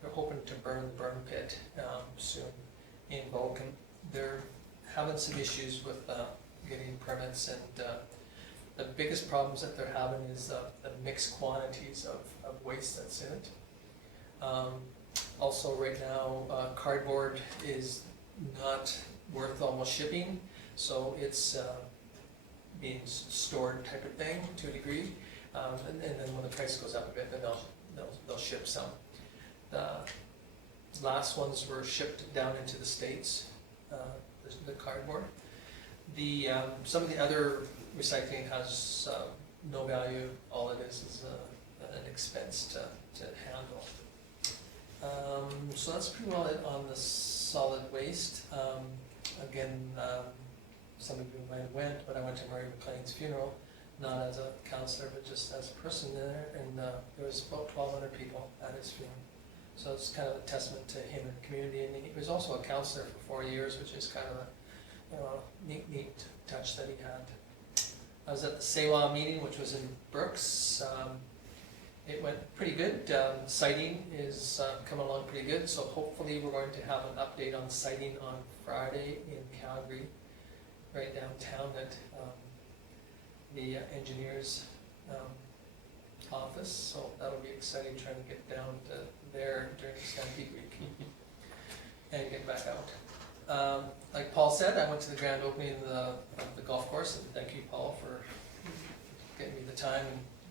they're hoping to burn the burn pit soon in Vulcan. They're having some issues with getting permits, and the biggest problems that they're having is the mixed quantities of waste that's in it. Also right now, cardboard is not worth almost shipping, so it's being stored type of thing to a degree. And then when the price goes up a bit, then they'll ship some. The last ones were shipped down into the States, the cardboard. Some of the other recycling has no value. All it is an expense to handle. So that's pretty well it on the solid waste. Again, some of you might have went, but I went to Murray McLean's funeral, not as a councillor, but just as a person there, and there was about 1,200 people at his funeral. So it's kind of a testament to him and the community, and he was also a councillor for 4 years, which is kind of a neat touch that he had. I was at the CAO meeting, which was in Brooks. It went pretty good. Sighting is coming along pretty good, so hopefully we're going to have an update on sighting on Friday in Calgary, right downtown at the engineer's office. So that'll be exciting, trying to get down to there during Stampede Week and get back out. Like Paul said, I went to the grand opening of the golf course, and thank you, Paul, for getting me the time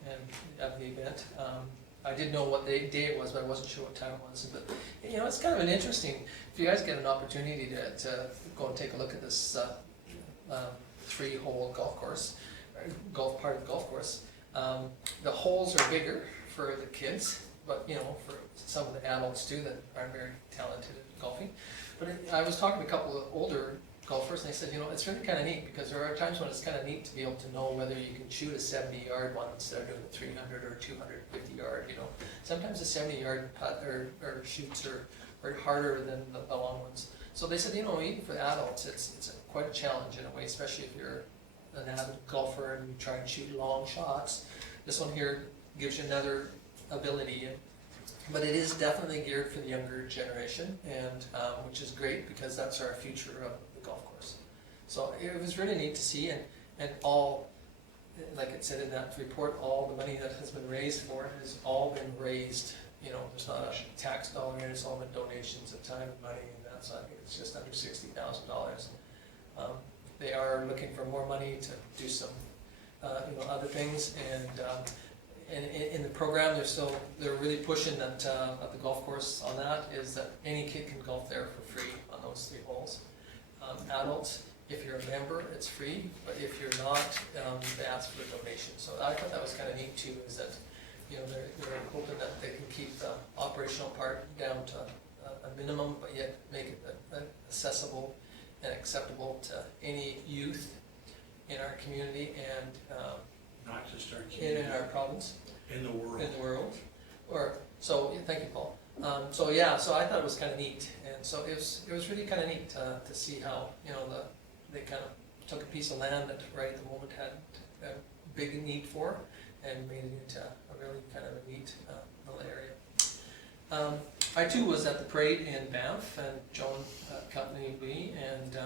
and of the event. I did know what day it was, but I wasn't sure what time it was. But you know, it's kind of an interesting. If you guys get an opportunity to go and take a look at this 3-hole golf course, or part of the golf course, the holes are bigger for the kids, but you know, for some of the adults too that aren't very talented at golfing. But I was talking to a couple of older golfers, and they said, you know, it's really kind of neat, because there are times when it's kind of neat to be able to know whether you can shoot a 70-yard one instead of doing a 300 or 250-yard, you know. Sometimes the 70-yard putt or shoots are harder than the long ones. So they said, you know, even for the adults, it's quite a challenge in a way, especially if you're an avid golfer and you try and shoot long shots. This one here gives you another ability, but it is definitely geared for the younger generation, and which is great, because that's our future of the golf course. So it was really neat to see, and all, like it said in that report, all the money that has been raised for it has all been raised. You know, there's not a tax dollar in it, it's all been donations of time and money, and that's, I think it's just under $60,000. They are looking for more money to do some, you know, other things, and in the program, they're really pushing that at the golf course on that, is that any kid can golf there for free on those 3 holes. Adults, if you're a member, it's free, but if you're not, they ask for a donation. So I thought that was kind of neat too, is that, you know, they're hoping that they can keep the operational part down to a minimum, but yet make it accessible and acceptable to any youth in our community and Not just our in community, our province, in the world. in the world. So yeah, thank you, Paul. So yeah, so I thought it was kind of neat, and so it was really kind of neat to see how, you know, they kind of took a piece of land that right at the moment had a big need for, and made it into a really kind of a neat little area. I too was at the parade in Banff, and Joan accompanied me, and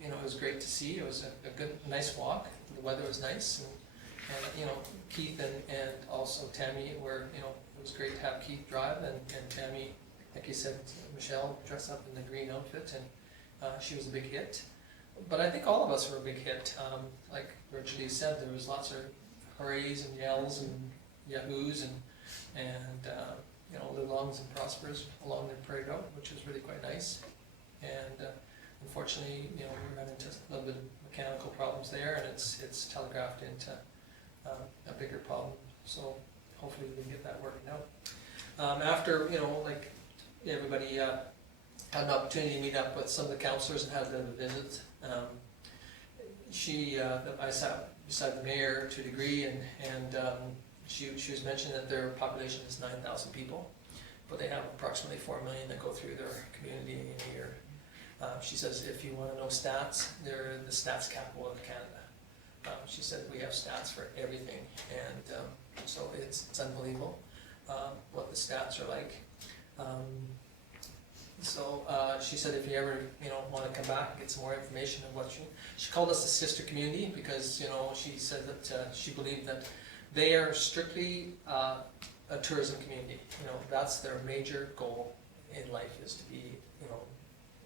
you know, it was great to see. It was a good, nice walk. The weather was nice, and you know, Keith and also Tammy were, you know, it was great to have Keith drive, and Tammy, like you said, Michelle dressed up in the green outfit, and she was a big hit. But I think all of us were a big hit. Like Richard Lee said, there was lots of hurrays and yells and yahoos and you know, live longs and prospers along the parade route, which was really quite nice. And unfortunately, you know, we ran into a little bit of mechanical problems there, and it's telegraphed into a bigger problem. So hopefully we can get that worked out. After, you know, like everybody had an opportunity to meet up with some of the councillors and have them visit. I sat beside the mayor to a degree, and she was mentioning that their population is 9,000 people, but they have approximately 4 million that go through their community in a year. She says if you want to know stats, they're the stats capital of Canada. She said we have stats for everything, and so it's unbelievable what the stats are like. She said if you ever, you know, want to come back and get some more information on what she called us a sister community, because, you know, she said that she believed that they are strictly a tourism community. You know, that's their major goal in life, is to be, you know,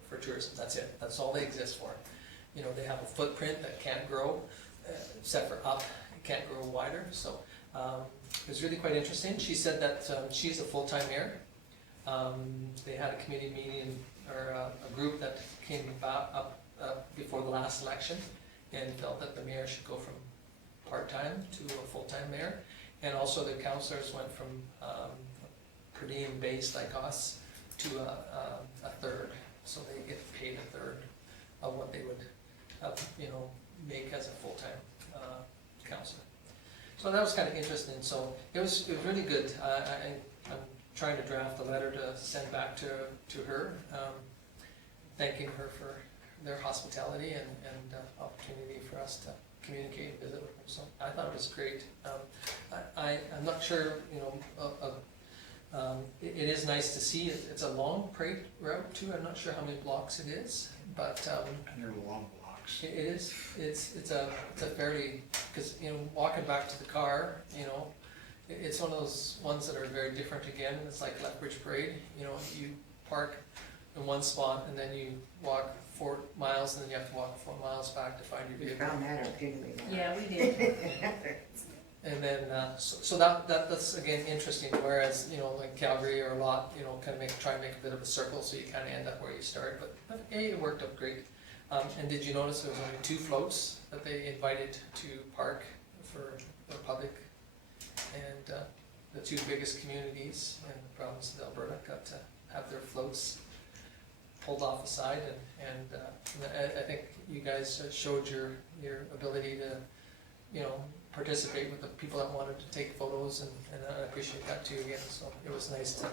for tourism. That's it. That's all they exist for. You know, they have a footprint that can't grow, except for up. It can't grow wider. So it was really quite interesting. She said that she's a full-time mayor. They had a committee meeting, or a group that came up before the last election, and felt that the mayor should go from part-time to a full-time mayor. And also the councillors went from per diem based like us to a third. So they get paid a third of what they would, you know, make as a full-time councillor. So that was kind of interesting. So it was really good. I'm trying to draft a letter to send back to her, thanking her for their hospitality and opportunity for us to communicate and visit with them. So I thought it was great. I'm not sure, you know, it is nice to see. It's a long parade route too. I'm not sure how many blocks it is, but And they're long blocks. it is. It's a fairly, because, you know, walking back to the car, you know, it's one of those ones that are very different again. It's like Lethbridge Parade. You know, you park in one spot and then you walk 4 miles and then you have to walk 4 miles back to find your We vehicle. found that out, didn't we? Yeah, we did. And then, so that's again interesting, whereas, you know, like Calgary or a lot, you know, kind of try and make a bit of a circle so you kind of end up where you start, but it worked out great. And did you notice there was only 2 floats that they invited to park for the public? And the 2 biggest communities in the province of Alberta got to have their floats pulled off the side, and I think you guys showed your ability to, you know, participate with the people that wanted to take photos, and I appreciate that too again. So it was nice to.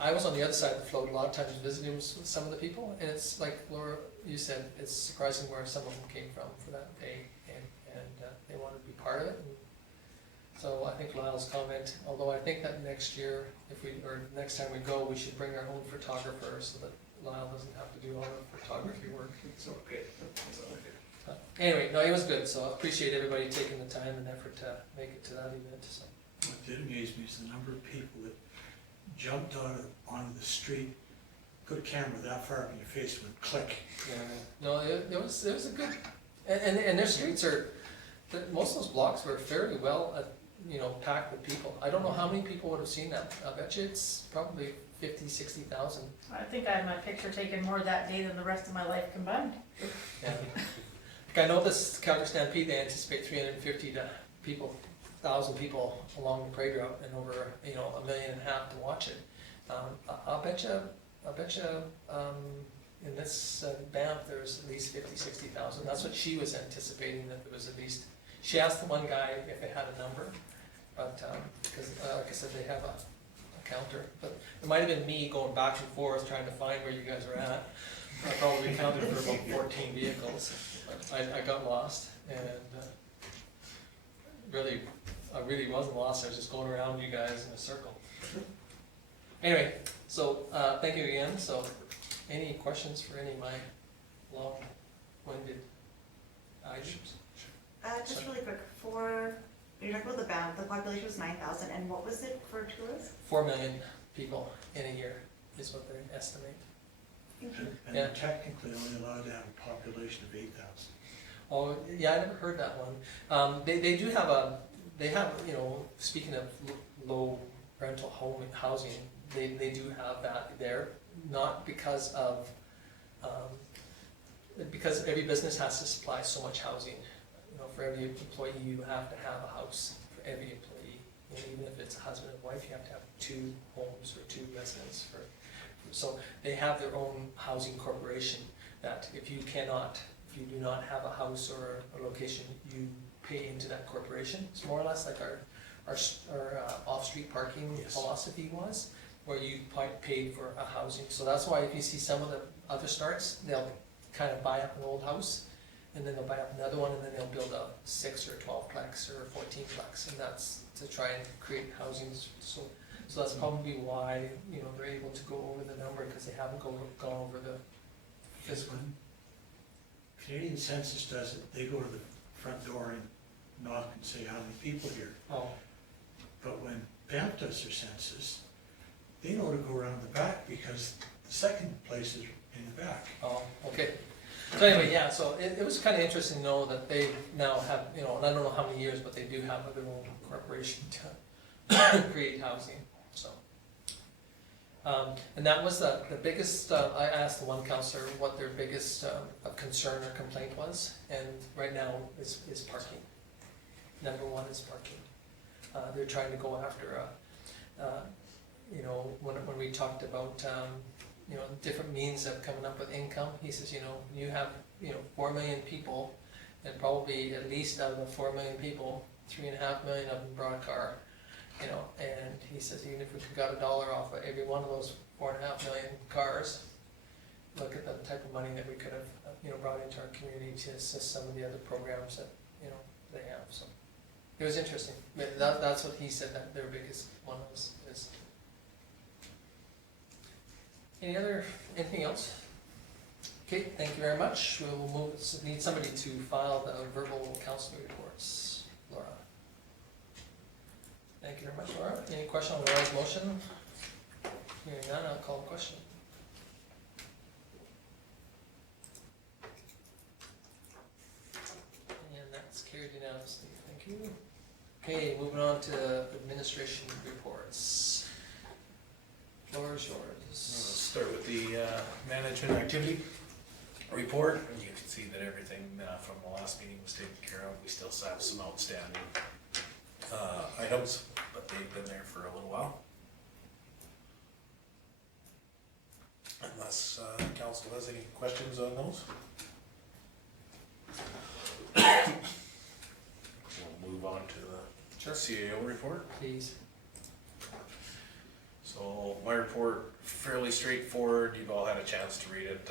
I was on the other side of the float a lot of times visiting with some of the people, and it's like Laura, you said, it's surprising where some of them came from for that day, and they wanted to be part of it. And so I think Lyle's comment, although I think that next year, next time we go, we should bring our own photographer so that Lyle doesn't have to do all the photography work. It's okay. It's all good. Anyway, no, it was good, so I appreciate everybody taking the time and effort to make it to that event. So. What did amaze me is the number of people that jumped onto the street, put a camera that far up in your face, would click. Yeah, no, it was a good, and their streets are, most of those blocks were fairly well, you know, packed with people. I don't know how many people would have seen that. I bet you it's probably 50, 60,000. I think I had my picture taken more that day than the rest of my life combined. Yeah. Like I know this Calgary Stampede, they anticipate 350,000 people along the parade route, and over, you know, 1.5 million to watch it. I'll bet you, in this Banff, there's at least 50, 60,000. That's what she was anticipating, that there was at least. She asked the one guy if they had a number, but because like I said, they have a counter. But it might have been me going back and forth trying to find where you guys are at. I probably counted for about 14 vehicles. I got lost, and I really wasn't lost. I was just going around you guys in a circle. Anyway, so thank you again. So, any questions for any of my long-winded items? Just really quick, you're talking about the band, the population was 9,000, and what was it for tourists? 4 million people in a year is what they estimate. And they're technically only allowed to have a population of 8,000. Oh, yeah, I never heard that one. They do have they have, you know, speaking of low rental housing, they do have that there, not because of, because every business has to supply so much housing. You know, for every employee, you have to have a house for every employee. You know, even if it's a husband and wife, you have to have 2 homes or 2 residences for, so they have their own housing corporation that if you do not have a house or a location, you pay into that corporation. It's more or less like our off-street parking Yes. philosophy was, where you paid for a housing. So that's why if you see some of the other starts, they'll kind of buy up an old house, and then they'll buy up another one, and then they'll build a 6 or 12-plex or 14-plex, and that's to try and create housing. So that's probably why, you know, they're able to go over the number, because they haven't gone over the physical. Canadian Census does it, they go to the front door and knock and say, how many people here? Oh, But when Banff does their census, they know to go around the back because the second place is in the back. oh, okay. So anyway, yeah, so it was kind of interesting to know that they now have, you know, and I don't know how many years, but they do have their own corporation to create housing, so. And that was the biggest, I asked the one councillor what their biggest concern or complaint was, and right now is parking. Number 1 is parking. They're trying to go after, you know, when we talked about, you know, different means of coming up with income, he says, you know, you have, you know, 4 million people, and probably at least out of the 4 million people, 3.5 million of them brought a car, you know, and he says even if we got $1 off of every one of those 4.5 million cars, look at the type of money that we could have, you know, brought into our community to assist some of the other programs that, you know, they have, so. It was interesting, but that's what he said, that their biggest one was, is. Anything else? Okay, thank you very much. We'll move, need somebody to file the verbal council reports. Laura. Thank you very much, Laura. Any question on Laura's motion? Hearing none, I'll call the question. And that's carried unanimously. Thank you. Okay, moving on to administration reports. Floor is yours. Start with the management activity report. You can see that everything from the last meeting was taken care of. We still have some outstanding items, but they've been there for a little while. Unless council has any questions on those. We'll move on to the CAO report. Please. So my report, fairly straightforward. You've all had a chance to read it.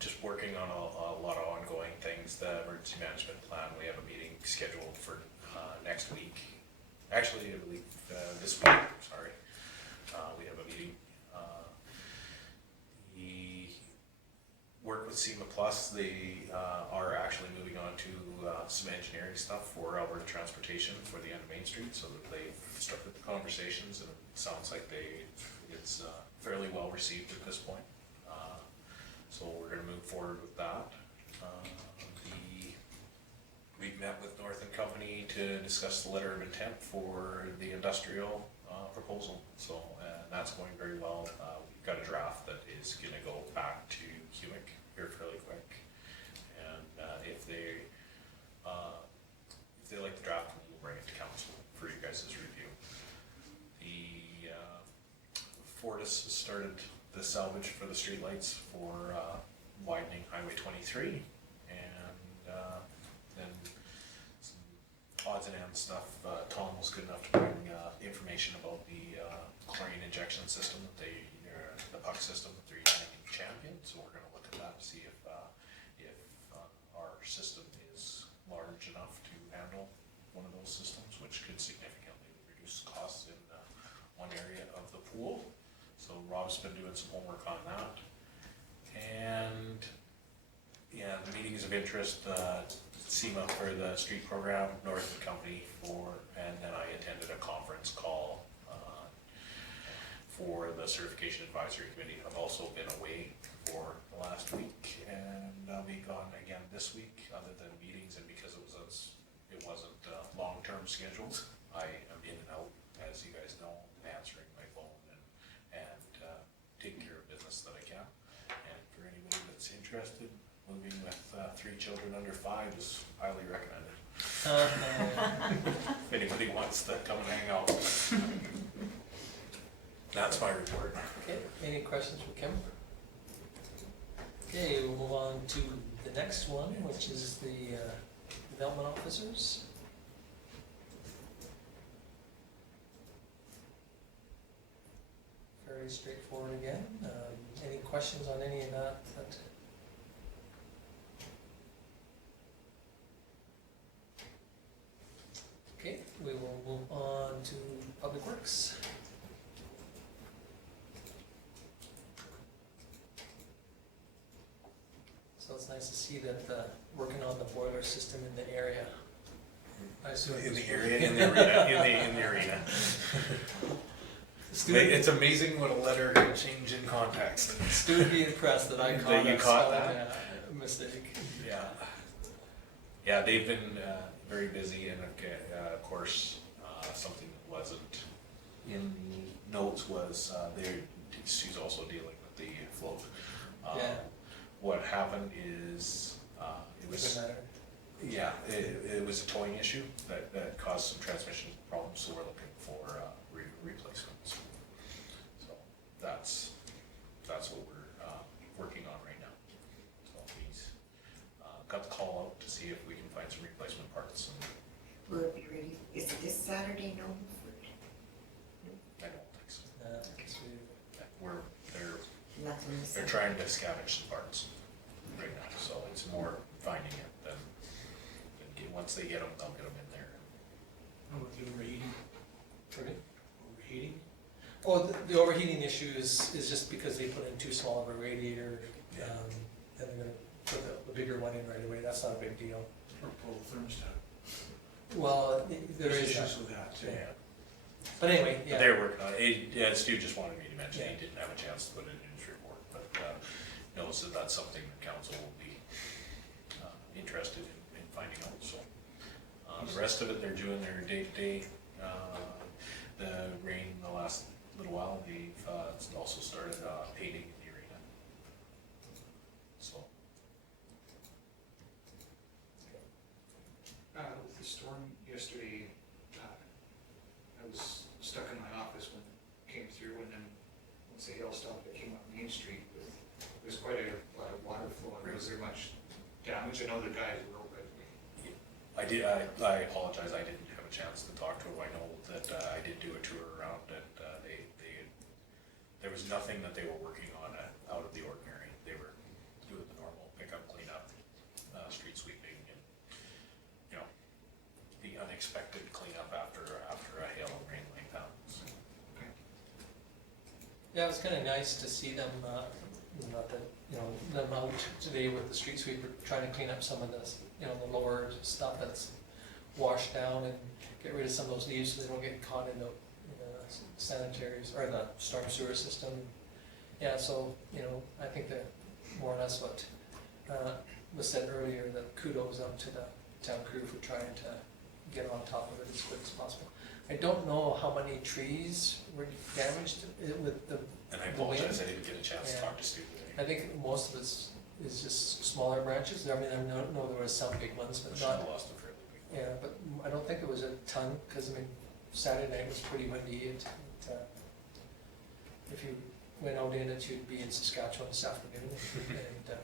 Just working on a lot of ongoing things. The emergency management plan, we have a meeting scheduled for next week. Actually, I believe this week, sorry. We have a meeting. The work with SEMA Plus, they are actually moving on to some engineering stuff for Alberta Transportation for the end of Main Street, so that they've started the conversations, and it sounds like it's fairly well received at this point. So we're going to move forward with that. We met with North and Company to discuss the letter of intent for the industrial proposal, so that's going very well. We've got a draft that is going to go back to Cumic here fairly quick, and if they like the draft, we'll bring it to council for you guys' review. The Fortis has started the salvage for the streetlights for widening Highway 23, and then some odds and ends stuff. Tom was good enough to bring information about the chlorine injection system that the puck system that they're using in Champion. So we're going to look at that to see if our system is large enough to handle one of those systems, which could significantly reduce costs in one area of the pool. So Rob's been doing some homework on that. And yeah, the meetings of interest, SEMA for the street program, North and Company and then I attended a conference call for the Certification Advisory Committee. I've also been away for the last week, and I'll be gone again this week, other than meetings, and because it wasn't long-term scheduled, I am in and out, as you guys know, answering my phone and taking care of business that I can. And for anybody that's interested, moving with 3 children under 5 is highly recommended. If anybody wants to come and hang out. That's my report. Okay, any questions for Kim? Okay, we'll move on to the next one, which is the development officers. Very straightforward again. Any questions on any of that? Okay, we will move on to Public Works. So it's nice to see that working on the boiler system in the area. I assume In the area, in the arena. It's amazing what a letter can change in context. Stu would be impressed that I That you caught that? Mistake. Yeah. Yeah, they've been very busy, and of course, something that wasn't in the notes was she's also dealing with the float. Yeah. What happened is it was. Doesn't matter. Yeah, it was a towing issue that caused some transmission problems, so we're looking for replacements. So that's what we're working on right now. So he's got the call out to see if we can find some replacement parts. And Will it be ready? Is it this Saturday? No. I don't think so. Because Nothing this They're Saturday. trying to scavenge some parts right now, so it's more finding it than once they get them, they'll get them in there. How about the overheating? Pardon? Overheating? Oh, the overheating issue is just because they put in too small of a radiator, and they're gonna put the bigger one in right away. That's not a big deal. Or pull the thermostat? Well, there There's is that. issues with that too. Yeah. But anyway, But yeah. they're working on it. Yeah, Stu just wanted me to mention he Yeah. didn't have a chance to put it in his report, but knows that that's something the council will be interested in finding out, so. The rest of it, they're doing their day-to-day, the rain the last little while, they've also started painting in the arena. So. With the storm yesterday, I was stuck in my office when it came through, and then once the hail stopped, it came up Main Street. There's quite a lot of water flowing. Was there much damage? I know the guys were over it. I apologize, I didn't have a chance to talk to him. I know that I did do a tour around, and there was nothing that they were working on out of the ordinary. They were doing the normal pickup, cleanup, street sweeping, and, you know, the unexpected cleanup after a hail and rain like that. Yeah, it was kind of nice to see them, not that, them out today with the street sweeper, trying to clean up some of this, the lower stuff that's washed down and get rid of some of those leaves so they don't get caught in the sanitaries, or the storm sewer system. Yeah, so, I think that more or less what was said earlier, that kudos up to the town crew for trying to get on top of it as quick as possible. I don't know how many trees were damaged with the. And I apologize, I didn't get a chance to Yeah. talk to Stu. I think most of it is just smaller branches. I mean, I know there was some big ones, but Should have not. lost a fairly big one. Yeah, but I don't think it was a ton, because Saturday night was pretty windy. If you went out in it, you'd be in Saskatchewan this afternoon and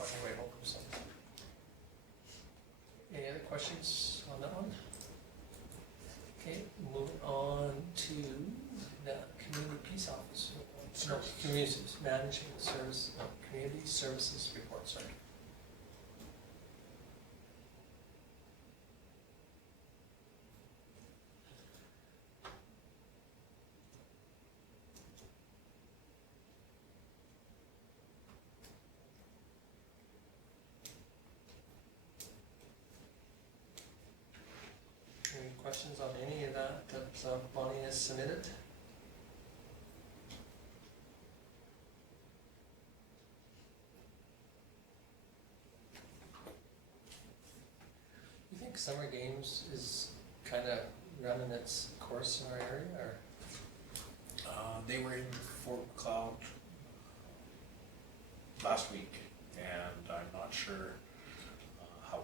on your way home. So. Any other questions on that one? Okay, moving on to the community peace office. No, communities managing the service, community services report, sorry. Any questions on any of that Bonnie has submitted? think summer games is kind of running its course in our area, or? They were in Fort Cloud last week, and I'm not sure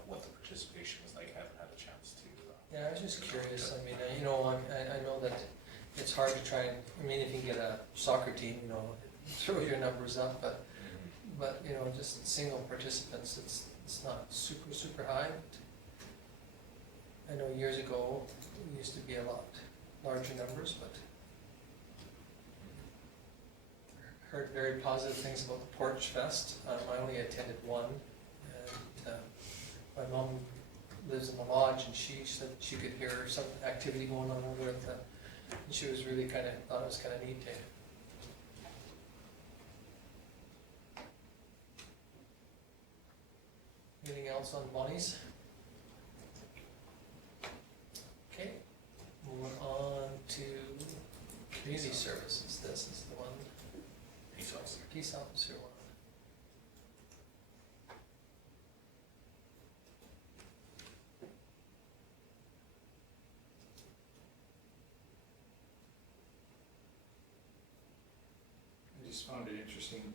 what the participation was like. I haven't had a chance to. Yeah, I was just curious. I mean, you know, I know that it's hard to try and, I mean, if you get a soccer team, you know, throw your numbers up, but you know, just single participants, it's not super high. I know years ago, it used to be a lot larger numbers, but heard very positive things about the Porch Fest. I only attended one, and my mom lives in the lodge, and she said she could hear some activity going on over at the, and she was really thought it was kind of neat to. Anything else on Bonnie's? Okay, moving on to community services. This is the one. Peace officer one. I just found it interesting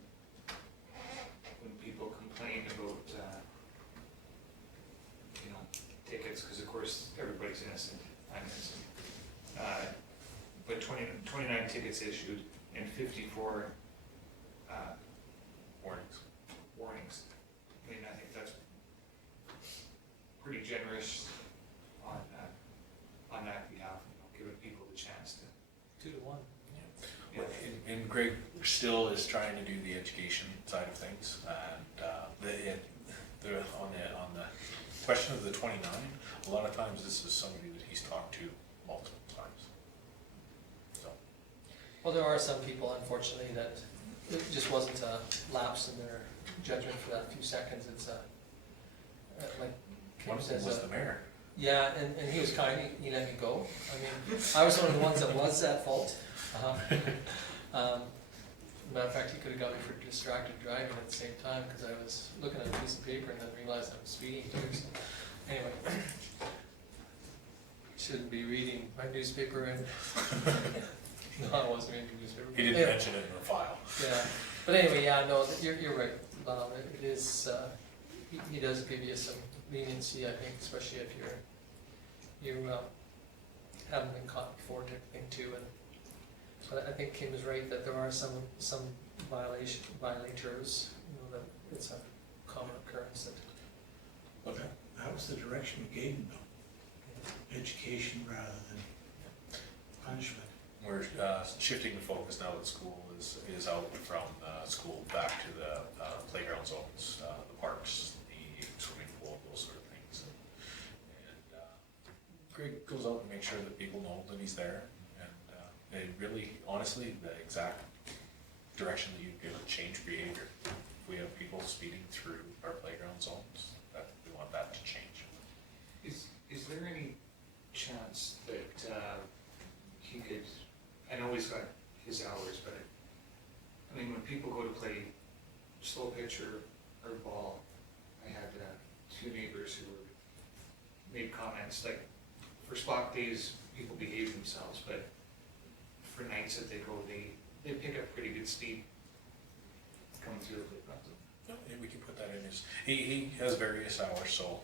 when people complain about, you know, tickets, because of course, everybody's innocent, I'm innocent. But 29 tickets issued and 54 warnings. I mean, I think that's pretty generous on that behalf, you know, giving people the chance to. 2 to 1. Yeah. And Greg still is trying to do the education side of things, and on the question of the 29, a lot of times this is somebody that he's talked to multiple times. So. Well, there are some people, unfortunately, that it just wasn't a lapse in their judgment for that few seconds. It's like Kim One of them says, was the mayor. yeah, and he was kind. He let me go. I mean, I was one of the ones that was at fault. Matter of fact, he could have got me for distracted driving at the same time, because I was looking at a piece of paper and then realized I was speeding too. So, anyway, shouldn't be reading my newspaper and no, I wasn't reading the newspaper. He didn't mention it in the file. Yeah, but anyway, yeah, no, you're right, Lyle. It is, he does give you some leniency, I think, especially if you haven't been caught before, type of thing too. And but I think Kim is right that there are some violators, you know, that it's a common occurrence that. Okay. That was the direction we gave them though, education rather than punishment. We're shifting the focus now that school is out from school back to the playground zones, the parks, the swimming pool, those sort of things. And Greg goes out and makes sure that people know that he's there. And really, honestly, the exact direction that you give it, change behavior. If we have people speeding through our playground zones, we want that to change. Is there any chance that he could, I know he's got his hours, but I mean, when people go to play slow pitch or ball, I had 2 neighbors who made comments like, for spot days, people behave themselves, but for nights that they go, they pick up pretty good speed coming through the playground. Yeah, we can put that in his, he has various hours, so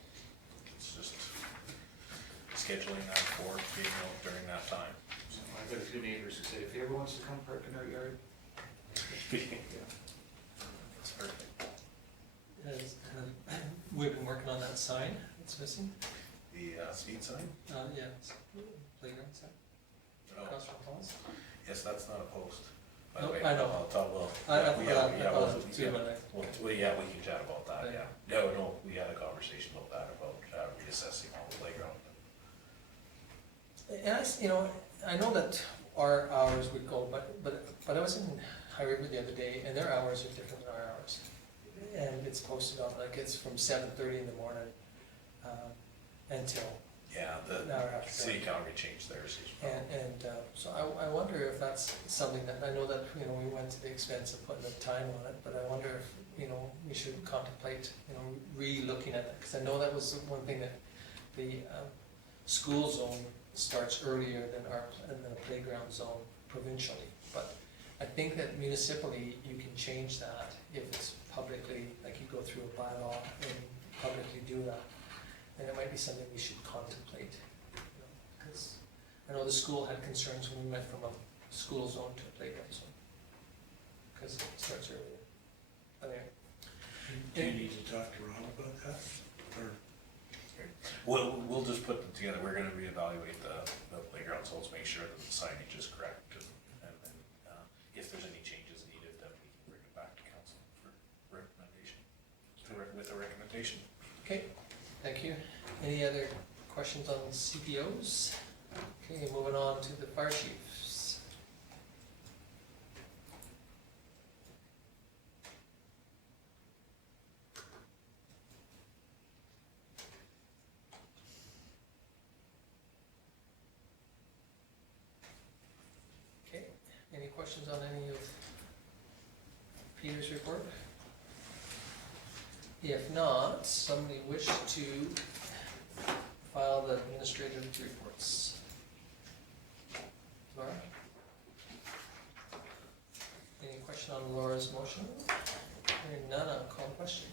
it's just scheduling that for being out during that time. So I've got a few neighbors who said, if he ever wants to come park in our yard. That's perfect. We've been working on that sign that's missing. The speed sign? Yeah, playground sign. Oh, Across from Paul's. yes, that's not a post. By the No, way. I know. I'll talk, well, I yeah, thought we can chat about that, yeah. No, we had a conversation about that, about reassessing all the playground. And you know, I know that our hours would go, but I was in High River the other day, and their hours are different than our hours. And it's posted on, like, it's from 7:30 in the morning until Yeah, the an hour after. city Calgary changed theirs. And so I wonder if that's something that, I know that, you know, we went to the expense of putting the time on it, but I wonder if, you know, we should contemplate, you know, re-looking at it, because I know that was one thing that the school zone starts earlier than the playground zone provincially. But I think that municipally, you can change that if it's publicly, like you go through a bylaw and publicly do that. And it might be something we should contemplate. Because I know the school had concerns when we went from a school zone to a playground zone. Because it starts earlier. But anyway. Do you need to talk to Ron about that? Or We'll just put them together, we're gonna reevaluate the playground zones, make sure that the signage is correct, and then, if there's any changes needed, then we can bring it back to council for recommendation, with a recommendation. Okay, thank you. Any other questions on CPOs? Okay, moving on to the fire chiefs. Okay, any questions on any of Peter's report? If not, somebody wish to file the administrative reports. Laura? Any question on Laura's motion? Hearing none, I'll call the question.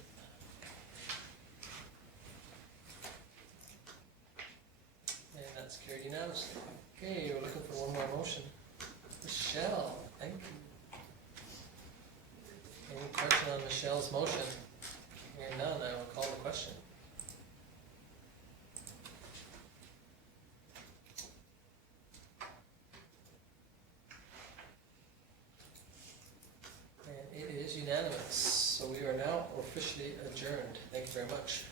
And that's carried unanimously. Okay, we're looking for one more motion. Michelle, thank you. Any question on Michelle's motion? Hearing none, I will call the question. And it is unanimous, so we are now officially adjourned. Thank you very much.